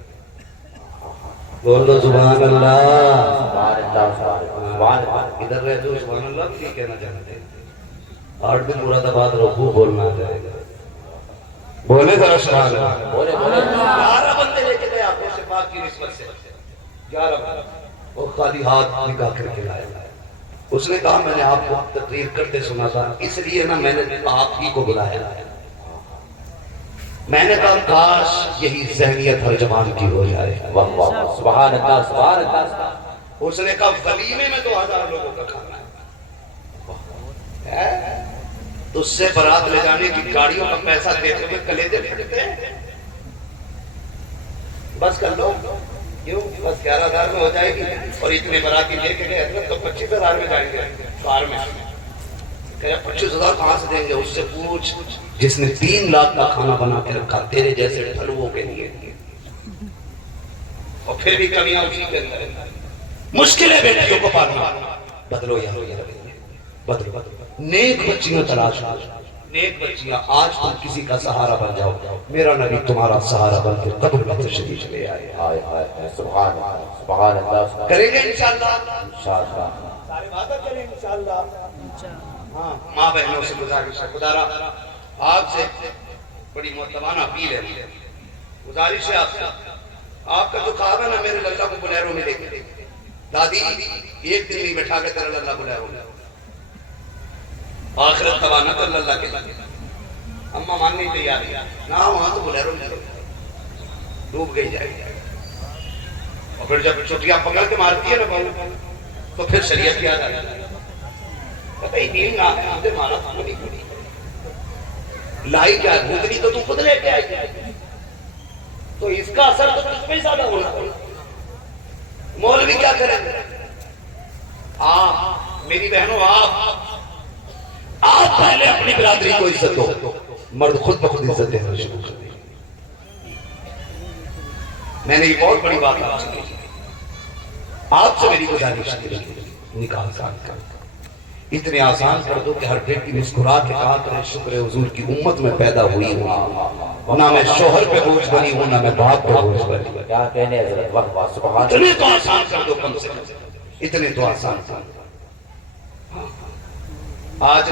بول دو سبحان اللہ سبحان اللہ ادھر رہ جو سبحان اللہ بھی کہنا چاہتے ہیں آٹھ دن مراد آباد ربو بولنا جائے گا بولے ذرا سبحان اللہ بولے 11 بندے لے کے گئے آپ سے پاک کی نسبت سے 11 بندے وہ خالی ہاتھ نکاح کر کے لائے اس نے کہا میں نے آپ کو تقریر کرتے سنا تھا اس لیے نا میں نے آپ ہی کو بلایا میں نے کہا کاش یہی ذہنیت ہر جوان کی ہو جائے واہ واہ سبحان اللہ سبحان اللہ اس نے کہا ولیمے میں 2000 لوگوں کا کھانا ہے تو اس سے برات لے جانے کی گاڑیوں کا پیسہ دیتے ہوئے کلیجے پھٹتے ہیں بس کر لو کیوں بس 11,000 میں ہو جائے گی اور اتنے براتی لے کے گئے تو 25,000 میں جائیں گے کار میں 25,000 کہاں سے دیں گے اس سے پوچھ جس نے 3 لاکھ کا کھانا بنا کے رکھا تیرے جیسے ٹھلووں کے لیے اور پھر بھی کمیاں اسی کے اندر ہیں۔ مشکل ہے بیٹیوں کو پالنا، بدلو یا بدلو، نیک بچیاں تلاش کرو، نیک بچیاں۔ آج تم کسی کا سہارا بن جاؤ، میرا نبی تمہارا سہارا بن کے قبر میں تشریف لے آئے۔ ہائے ہائے سبحان اللہ سبحان اللہ کریں گے انشاءاللہ، انشاءاللہ سارے وعدہ کریں انشاءاللہ۔ ہاں ماں بہنوں سے گزارش ہے، خدا را آپ سے بڑی معتمانہ اپیل ہے، گزارش ہے آپ سے، آپ کا جو خواب ہے نا میرے للہ کو بلیرو میں لے کے، دادی ایک دن نہیں بیٹھا کے تیرا للہ بلیرو میں، آخرت توانا تو اللہ کے لئے اماں مان نہیں تیار ہے نا، وہاں تو بلیرو میں ڈوب گئی جائے، اور پھر جب چھٹیاں پکڑ کے مارتی ہے نا بہو تو پھر شریعت یاد آ جاتی ہے، پتہ ہی دین نہ ہے ہمیں مارا تھا نہیں کھڑی لائی کیا گھوتنی تو خود لے کے آئی، تو اس کا اثر تو تجھ میں زیادہ ہونا، مولوی کیا کریں گے؟ آپ میری بہنوں آپ پہلے اپنی برادری کو عزت دو، مرد خود بخود عزت دینا شروع کر دیں۔ میں نے یہ بہت بڑی بات آپ سے کی، آپ سے میری گزارش ہے نکاح آسان کر، اتنے آسان کر دو کہ ہر بیٹی مسکرا کے کہا کرے شکر حضور کی امت میں پیدا ہوئی ہوں، نہ میں شوہر پہ بوجھ بنی ہوں نہ میں باپ پہ بوجھ بنی ہوں۔ کیا کہنے حضرت، واہ واہ سبحان اتنے تو آسان کر دو کم سے کم، اتنے تو آسان کر دو۔ آج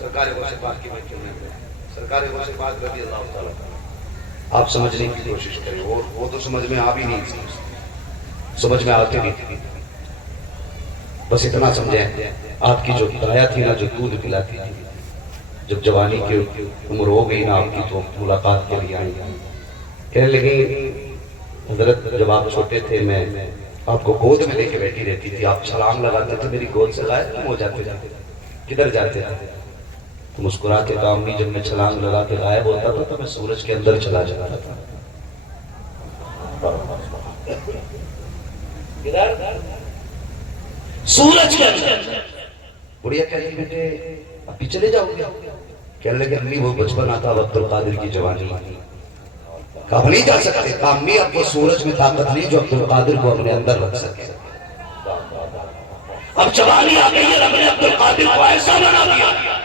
سرکار غوث پاک کی بیٹی ہونے میں سرکار غوث پاک رضی اللہ تعالیٰ آپ سمجھنے کی کوشش کریں، وہ تو سمجھ میں آ بھی نہیں، سمجھ میں آتے نہیں، بس اتنا سمجھیں آپ کی جو دایا تھی نا جو دودھ پلاتی تھی، جب جوانی کی عمر ہو گئی نا آپ کی تو ملاقات کے لیے آئی، کہنے لگی حضرت جب آپ چھوٹے تھے میں آپ کو گود میں لے کے بیٹھی رہتی تھی، آپ چھلانگ لگاتے تھے میری گود سے غائب کیوں ہو جاتے تھے، کدھر جاتے تھے؟ تو مسکرا کے کہا امی جب میں چھلانگ لگا کے غائب ہوتا تھا تو میں سورج کے اندر چلا جاتا تھا۔ سورج کے اندر بڑھیا کہتی بیٹے ابھی چلے جاؤ گے؟ کہنے لگے امی وہ بچپن آتا عبد القادر کی جوانی، کہا نہیں جا سکتے، کہا امی اب وہ سورج میں طاقت نہیں جو عبد القادر کو اپنے اندر رکھ سکے، اب جوانی آ گئی ہے، رب نے عبد القادر کو ایسا بنا دیا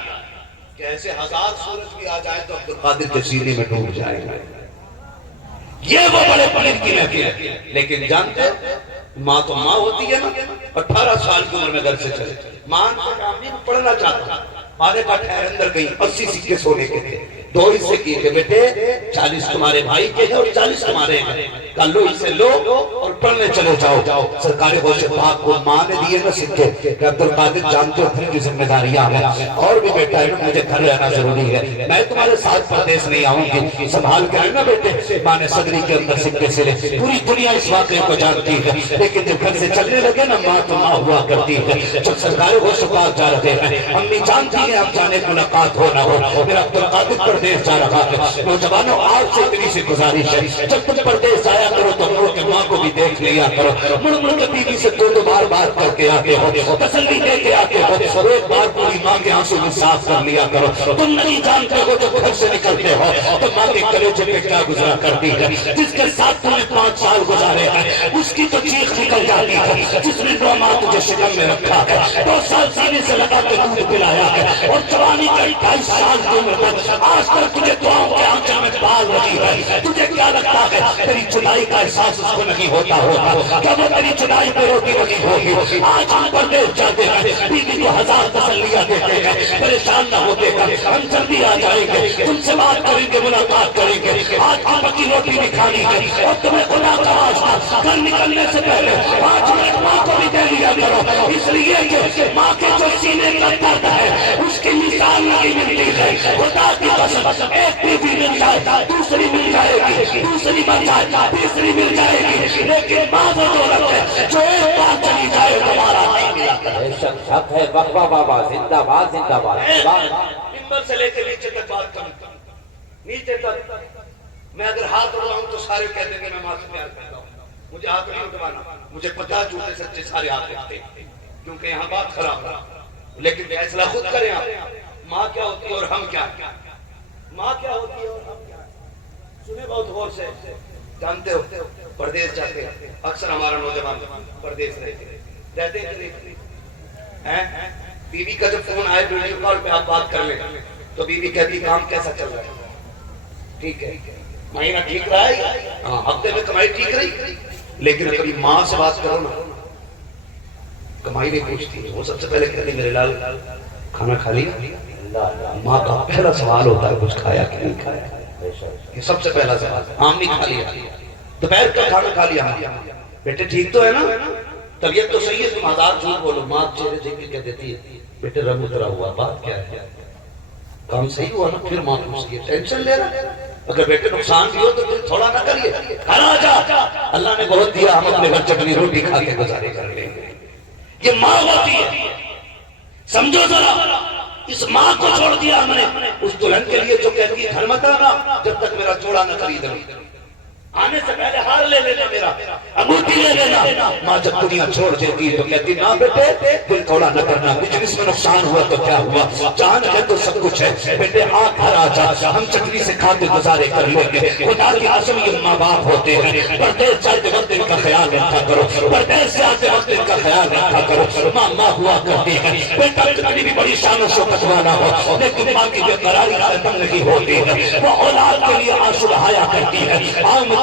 کہ ایسے ہزار سورج بھی آ جائے تو عبد القادر کے سینے میں ڈوب جائے گا۔ یہ وہ بڑے پنڈت کی محفل ہے، لیکن جانتے ماں تو ماں ہوتی ہے نا، 18 سال کی عمر میں گھر سے چلے، ماں نے پڑھنا چاہتا، آنے کا ٹھہر اندر گئی، 80 سکے سونے کے تھے، 2 حصے کیے کہ بیٹے 40 تمہارے بھائی کے ہیں اور 40 تمہارے ہیں، کہا لو اسے لو اور پڑھنے چلے جاؤ۔ سرکار غوث پاک کو ماں نے دیے نا سکے کہ عبد القادر جانتے ہو اپنی ذمہ داریاں ہیں اور بھی بیٹا ہے مجھے گھر رہنا ضروری ہے، میں تمہارے ساتھ پردیس نہیں آؤں گی، سنبھال کے رہنا بیٹے۔ ماں نے صدری کے اندر سکے سلے، پوری دنیا اس واقعے کو جانتی ہے، لیکن جب گھر سے چلنے لگے نا ماں تو ماں ہوا کرتی ہے۔ جب سرکار غوث پاک جا رہے ہیں امی جانتی ہیں اب جانے کی ملاقات ہو نہ ہو، میرا عبد القادر پردیس جا رہا ہے، نوجوانوں آپ سے اتنی سی گزارش ہے جب تم پردیس جایا کرو تو مڑ کے ماں کو بھی دیکھ لیا کرو، مڑ کے بیوی سے 2 بار بات کر کے آتے ہو، تسلی دے کے آتے ہو، ایک بار پوری ماں کے آنسو میں صاف کر لیا کرو۔ تم نہیں جانتے ہو جب گھر سے نکلتے ہو تو ماں کے کلیجے پہ کیا گزرا کرتی ہے، جس کے ساتھ تم نے 5 سال گزارے ہیں اس کی تو چیخ نکل جاتی ہے، جس نے 2 ماہ تجھے شکم میں رکھا ہے، 2 سال سینے سے لگا کے دودھ پلایا ہے، اور جوانی کا 28 سال کی عمر تک آج تک تجھے دعاؤں کے آنچل میں پال رہی ہے، تجھے کیا لگتا ہے تیری جدائی کا احساس اس کو نہیں ہوتا ہوگا؟ کیا وہ تیری جدائی پہ روتی رہی ہوگی؟ آج ہم پردیس جاتے ہیں، بیوی کو 1000 تسلیاں دیتے ہیں، پریشان نہ ہوتے ہیں، ہم جلدی آ جائیں گے، تم سے بات کریں گے، ملاقات کریں گے، آج ہم پکی روٹی بھی کھانی ہے، اور تمہیں خدا کا واسطہ گھر نکلنے سے پہلے 5 منٹ ماں کو بھی دے لیا کرو، اس لیے کہ ماں کے جو سینے کا درد ہے اس کی مثال نہیں ملتی ہے، خدا کی قسم ایک بیوی مل جائے دوسری مل جائے گی، دوسری مل جائے تیسری مل جائے گی، لیکن ماں وہ دولت ہے جو ایک بار چلی جائے دوبارہ نہیں ملا کرے۔ بے شک حق ہے، واہ واہ واہ واہ، زندہ باد زندہ باد۔ ممبر سے لے کے نیچے تک بات کروں، نیچے تک میں اگر ہاتھ اڑاؤں تو سارے کہہ دیں گے میں ماں سے پیار کرتا ہوں، مجھے ہاتھ نہیں اٹھوانا، مجھے پتا جھوٹے سچے سارے ہاتھ رکھتے کیونکہ یہاں بات خراب ہے، لیکن فیصلہ خود کریں آپ، ماں کیا ہوتی ہے اور ہم کیا، ماں کیا ہوتی ہے اور ہم کیا، سنیں بہت غور سے، جانتے ہو پردیس جاتے ہیں اکثر ہمارا نوجوان پردیس رہتے ہیں، بیوی کا جب فون آئے ویڈیو کال پہ آپ بات کر لیں تو بیوی کہتی کام کیسا چل رہا ہے، ٹھیک ہے، مہینہ ٹھیک رہا ہے، ہاں ہفتے میں کمائی ٹھیک رہی، لیکن کبھی ماں سے بات کرو نا کمائی نہیں پوچھتی، وہ سب سے پہلے کہتی میرے لال کھانا کھا لیا؟ ماں کا پہلا سوال ہوتا ہے کچھ کھایا کہ نہیں کھایا، یہ سب سے پہلا سوال، آم نہیں کھا لیا، دوپہر کا کھانا کھا لیا، بیٹے ٹھیک تو ہے نا، طبیعت تو صحیح ہے، تم ہزار جھوٹ بولو، ماں چہرے دیکھ کے کہہ دیتی ہے بیٹے رنگ اترا ہوا، بات کیا ہے، کام صحیح ہوا نا، پھر ماں پوچھتی ہے ٹینشن لے رہا، اگر بیٹے نقصان بھی ہو تو دل تھوڑا نہ کریے، کھانا جا، اللہ نے بہت دیا، ہم اپنے گھر چٹنی روٹی کھا کے گزارے کر لیں گے، یہ ماں ہوتی ہے، سمجھو ذرا، اس ماں کو چھوڑ دیا ہم نے اس دلہن کے لیے جو کہتی ہے گھر مت آنا جب تک میرا جوڑا نہ خرید لوں، آنے سے پہلے ہار لے لینا میرا، انگوٹھی لے لینا، ماں جب دنیا چھوڑ دیتی ہے تو کہتی نہ بیٹے دل تھوڑا نہ کرنا، بزنس میں نقصان ہوا تو کیا ہوا، جان ہے تو سب کچھ ہے، بیٹے گھر آ جا، ہم چٹنی سے کھاتے گزارے کر لیں گے، خدا کی قسم یہ ماں باپ ہوتے ہیں، پردیس جاتے وقت ان کا خیال رکھا کرو، پردیس سے آتے وقت ان کا خیال رکھا کرو، ماں ماں ہوا کرتی ہے، بیٹا کتنی بھی بڑی شان و شوکت والا ہو لیکن ماں کی بے قراری ختم نہیں ہوتی ہے، وہ اولاد کے لیے آنسو بہایا کرتی ہے،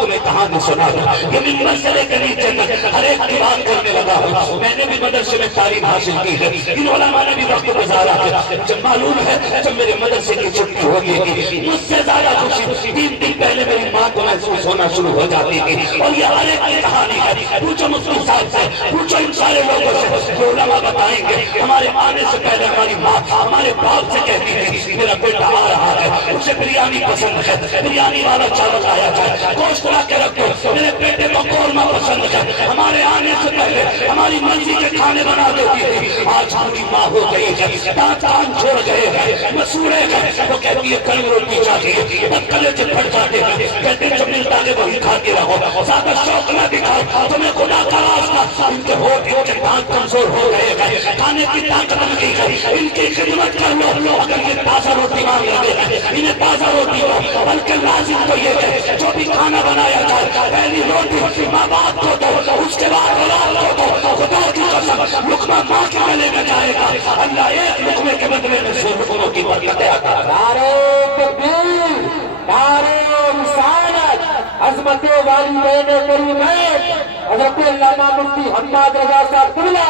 تمہیں کہانی سنا دوں، یہ ممبر سے لے کے نیچے تک ہر ایک کی بات کرنے لگا ہوں، میں نے بھی مدرسے میں تعلیم حاصل کی ہے، ان علماء نے بھی وقت گزارا ہے، جب معلوم ہے جب میرے مدرسے کی چھٹی ہوتی تھی مجھ سے زیادہ خوشی 3 دن پہلے میری ماں کو محسوس ہونا شروع ہو جاتی تھی، اور یہ ہر ایک کی کہانی ہے، پوچھو مفتی صاحب سے، پوچھو ان سارے لوگوں سے، جو علماء بتائیں گے ہمارے آنے سے پہلے ہماری ماں ہمارے باپ سے کہتی تھی میرا بیٹا آ رہا ہے، اسے بریانی پسند ہے، بریانی والا چاول آیا جائے، گوشت لا کے رکھو، میرے بیٹے کو قورمہ پسند ہے، ہمارے آنے سے پہلے ہماری مرضی کے کھانے بنا دیتی تھی، آج ہماری ماں ہو گئی ہے، دانت کان چھوڑ گئے ہیں، مسوڑے ہیں، وہ کہتی ہے کڑی روٹی چاہیے، تب کلیجے پھٹ جاتے ہیں، کہتے ہیں جو ملتا ہے وہی کھاتے رہو، زیادہ شوق نہ دکھاؤ، تمہیں خدا کا راستہ، ان کے ہوٹ ان کے دانت کمزور ہو گئے ہیں، کھانے کی طاقت نہیں ہے، ان کی خدمت کر لو، اگر یہ تازہ روٹی مانگ رہے ہیں انہیں تازہ روٹی دو، بلکہ لازم تو یہ ہے جو بھی کھانا بنایا جائے پہلی روٹی ماں باپ کو دو، اس کے بعد اولاد کو دو، خدا کی قسم لقمہ ماں کے گلے میں جائے گا، اللہ ایک لقمے کے بدلے میں 100 لقموں کی برکتیں عطا کرے۔ نعرہ تکبیر، نعرہ رسالت، عظمت والدین کریمین حضرت علامہ مفتی حماد رضا صاحب قبلہ،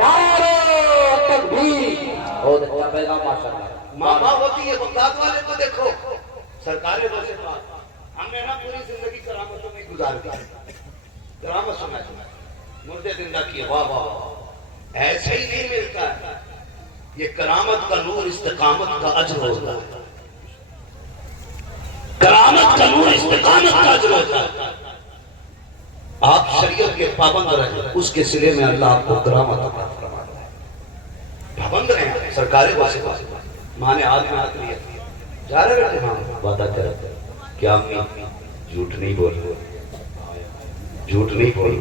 نعرہ تکبیر۔ بہت اچھا پیغام ماشاءاللہ۔ ماں باپ ہوتی ہے، بغداد والے کو دیکھو، سرکار ویسے بات ہم نے نا پوری زندگی کرامتوں میں گزار دی، کرامت سنا مردے زندہ کیے، واہ واہ، ایسے ہی نہیں ملتا ہے، یہ کرامت کا نور استقامت کا اجر ہوتا ہے، کرامت کا نور استقامت کا اجر ہوتا ہے، آپ شریعت کے پابند رہیں اس کے سلے میں اللہ آپ کو کرامت عطا فرماتا ہے، پابند رہیں، سرکار ویسے بات ماں نے ہاتھ میں ہاتھ لیا، جا رہے بیٹے ماں وعدہ کرتے کہ امی جھوٹ نہیں بولی، جھوٹ نہیں بولی،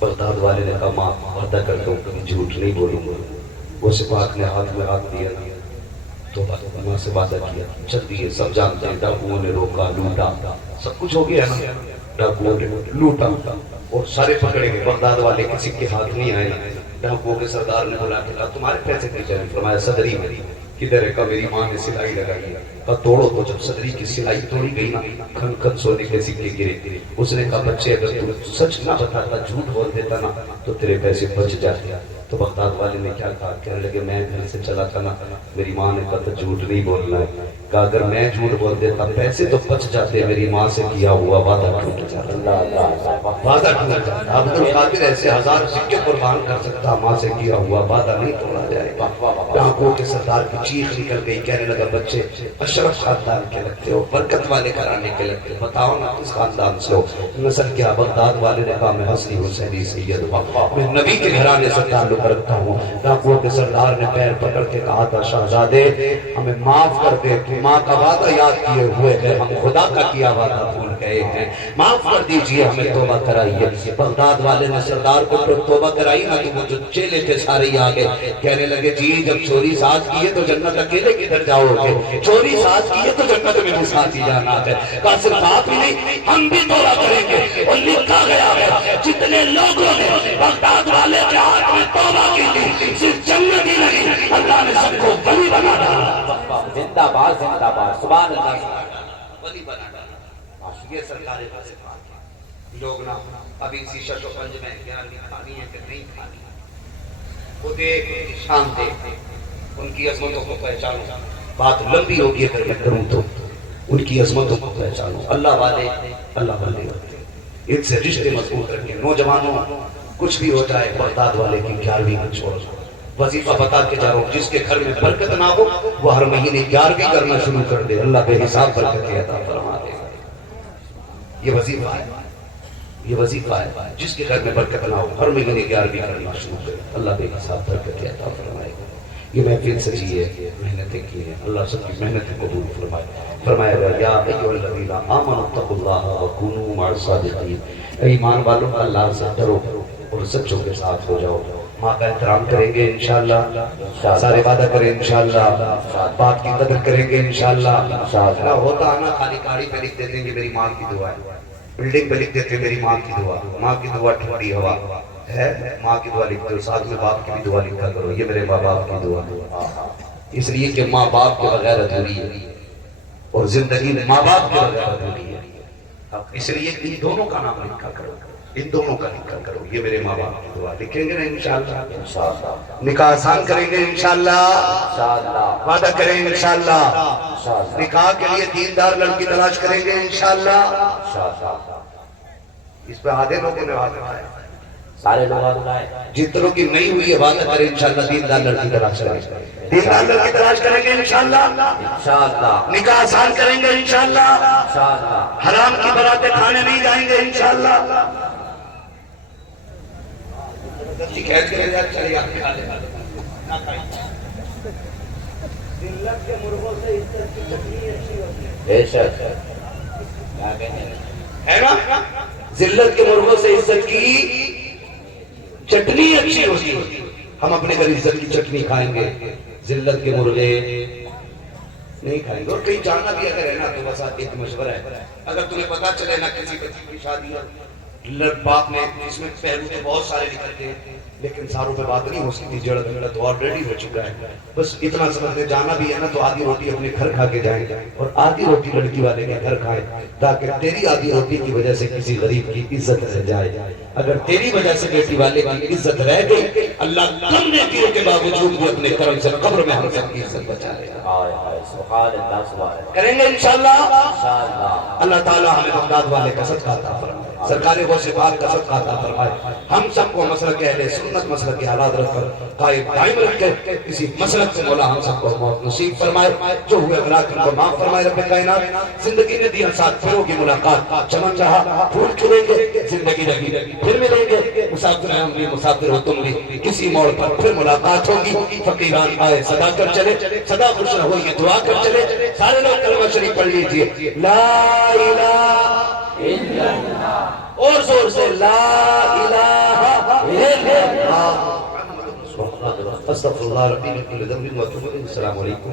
بغداد والے نے کہا ماں وعدہ کرتا ہوں کہ جھوٹ نہیں بولوں گا، وہ سپاہی نے ہاتھ میں ہاتھ دیا تو ماں سے وعدہ کیا، چل دیے، سب جانتے ہیں ڈاکوؤں نے روکا، لوٹا، سب کچھ ہو گیا نا، ڈاکوؤں نے لوٹا اور سارے پکڑے گئے، بغداد والے کسی کے ہاتھ نہیں آئے، ڈاکوؤں کے سردار نے بلا کے کہا تمہارے پیسے کی جائیں، فرمایا صدری میری کدھر ہے؟ کہا میری ماں نے سلائی لگائی ہے، کہا توڑو، تو جب صدری کی سلائی توڑی گئی نا کھن کھن سونے کے سکے گرے، اس نے کہا بچے اگر تم سچ نہ بتاتا جھوٹ بول دیتا نا تو تیرے پیسے بچ جاتے، تو بغداد والے نے کیا کہا، کہنے لگے میں گھر سے چلا تھا نا، میری ماں نے کہا تو جھوٹ نہیں بولنا ہے، کہا اگر میں جھوٹ بول دیتا پیسے تو بچ جاتے، میری ماں سے کیا ہوا وعدہ ٹوٹ جاتا، وعدہ ٹوٹ جاتا، عبد القادر ایسے 1000 سکے قربان کر سکتا، ماں سے کیا ہوا وعدہ نہیں توڑا جائے گا۔ ڈاکوؤں کے سردار کی چیخ نکل گئی، کہنے لگا بچے اشرف خاندان کے لگتے ہو، برکت والے گھرانے کے لگتے ہو، بتاؤ نا کس خاندان سے ہو، نسل کیا؟ بغداد والے نے کہا میں حسنی حسینی سید ہوں، میں نبی کے گھرانے سے تعلق رکھتا ہوں۔ ڈاکوؤں کے سردار نے پیر پکڑ کے کہا تھا شہزادے ہمیں معاف کر دے، تو ماں کا وعدہ یاد کیے ہوئے ہے، ہم خدا کا کیا وعدہ بھول گئے ہیں، معاف کر دیجئے، ہمیں توبہ کرائیے۔ بغداد والے نے سردار کو توبہ کرائی نا تو وہ جو چیلے تھے سارے ہی آگے کہنے لگے جی جب چوری ساتھ کیے تو جنت اکیلے کدھر جاؤ گے، چوری ساتھ کیے تو جنت میں بھی ساتھ ہی جانا ہے۔ کہا صرف آپ ہی نہیں ہم بھی توبہ کریں گے، اور لکھا گیا ہے جتنے لوگوں نے بغداد والے کے ہاتھ میں توبہ کی تھی صرف جنت ہی نہیں اللہ نے سب کو ولی بنا ڈالا۔ زندہ باد زندہ باد، سبحان اللہ۔ ولی بنا ڈالا۔ یہ سرکار کا صفات ہے۔ لوگ نا ابھی اسی شش و پنج میں گیارہویں کھانی ہے کہ نہیں کھانی، وہ دیکھ شان دیکھ ان کی عظمتوں کو پہچانو۔ بات لمبی ہوگی اگر میں کروں تو ان کی عظمتوں کو پہچانو۔ اللہ والے ہوتے، ان سے رشتے مضبوط رکھیں۔ نوجوانوں کچھ بھی ہو جائے بغداد والے کی 11ویں کو چھوڑ دو۔ وظیفہ بتا کے جاؤ جس کے گھر میں برکت نہ ہو وہ ہر مہینے 11ویں کرنا شروع کر دے، اللہ بے حساب برکت عطا فرما دے۔ یہ وظیفہ ہے، یہ وظیفہ ہے، جس کے گھر میں برکت نہ ہو ہر مہینے 11ویں کرنا شروع کرے، اللہ بے حساب برکت عطا فرمائے گا۔ یہ محفل سجی ہے، محنتیں کی ہیں، اللہ سب کی محنتیں قبول فرمائے۔ فرمایا گیا یا ایھا الذین آمنوا اتقوا اللہ وکونوا مع الصادقین، اے ایمان والوں اللہ سے ڈرو اور سچوں کے ساتھ ہو جاؤ۔ ماں کا احترام کریں گے انشاءاللہ، سارے وعدہ کریں انشاءاللہ، بات کی قدر کریں گے انشاءاللہ۔ ہوتا ہے نا خالی گاڑی پہ لکھ دیتے ہیں کہ میری ماں کی دعا ہے، بلڈنگ پہ لکھ دیتے ہیں میری ماں کی دعا، ماں کی دعا ٹھنڈی ہوا ہے، ماں کی دعا لکھتے ہو، ساتھ میں باپ کی بھی دعا لکھا کرو، یہ میرے ماں باپ کی دعا ہے، اس لیے کہ ماں باپ کے بغیر ادھوری ہے اور زندگی ماں باپ کے بغیر ادھوری ہے، اس لیے ان دونوں کا نام لکھا کرو، ان دونوں کا لکھا کرو، یہ میرے ماں باپ کی دعا لکھیں گے نا انشاءاللہ، نکاح آسان کریں گے انشاءاللہ، وعدہ کریں انشاءاللہ، نکاح کے لیے دیندار لڑکی تلاش کریں گے انشاءاللہ۔ اس پہ آدھے لوگوں نے وعدہ کیا، سارے لوگ آئے جن طرح کی نہیں ہوئی ہے وعدہ کریں انشاءاللہ دیندار لڑکی تلاش کریں گے، دیندار لڑکی تلاش کریں گے انشاءاللہ، انشاءاللہ نکاح آسان کریں گے انشاءاللہ، انشاءاللہ حرام کی براتیں کھانے نہیں جائیں گے انشاءاللہ۔ شکایت کریں گے چلے آپ کھا لیں، ذلت کے مرغوں سے عزت کی چٹنی اچھی ہوتی ہے، بے شک ہے نا، ذلت کے مرغوں سے عزت کی چٹنی اچھی ہوتی ہے۔ ہم اپنے گھر عزت کی چٹنی کھائیں گے، ذلت کے مرغے نہیں کھائیں گے۔ اور کہیں جاننا بھی اگر ہے نا تو بس ایک مشورہ ہے، اگر تمہیں پتا چلے نا کسی بچی کی شادی ہے، باپ نے اس میں پہلو تو بہت سارے نکلتے ہیں لیکن ساروں پہ بات نہیں ہو سکتی، جڑ تو آلریڈی ہو چکا ہے، بس اتنا سمجھتے جانا بھی ہے نا تو آدھی روٹی اپنے گھر کھا کے جائیں اور آدھی روٹی لڑکی والے کے گھر کھائیں تاکہ تیری آدھی روٹی کی وجہ سے کسی غریب کی عزت رہ جائے۔ اگر تیری وجہ سے بیٹی والے کی عزت رہ گئی اللہ کم نیکیوں کے باوجود بھی اپنے کرم سے قبر میں ہم سب کی عزت بچا لے گا۔ سبحان اللہ سبحان اللہ کریں گے انشاءاللہ۔ انشاءاللہ اللہ تعالیٰ ہمیں بغداد والے کا صدقہ عطا فرمائے، سرکار غوث پاک کا صدقہ عطا فرمائے، ہم سب کو مسلک اہل سنت مسلک کے حالات رکھ کر قائم دائم رکھے، کسی مسلک سے مولا ہم سب کو موت نصیب فرمائے، جو ہوئے غلط ان کو معاف فرمائے رب کائنات۔ زندگی نے دیا ساتھ پھروں کی ملاقات، چمن رہا پھول کھلیں گے، زندگی رہی پھر ملیں گے، مسافر ہیں ہم بھی مسافر ہو تم بھی، کسی موڑ پر پھر ملاقات ہوگی۔ فقیران آئے صدا کر چلے، صدا خوش نہ ہو یہ دعا کر چلے، سارے لوگ کلمہ شریف پڑھ لیجئے، لا الہ الا اللہ، اور زور سے لا الہ الا اللہ، استغفر اللہ ربی من کل ذنب واتوب الیہ۔ السلام علیکم۔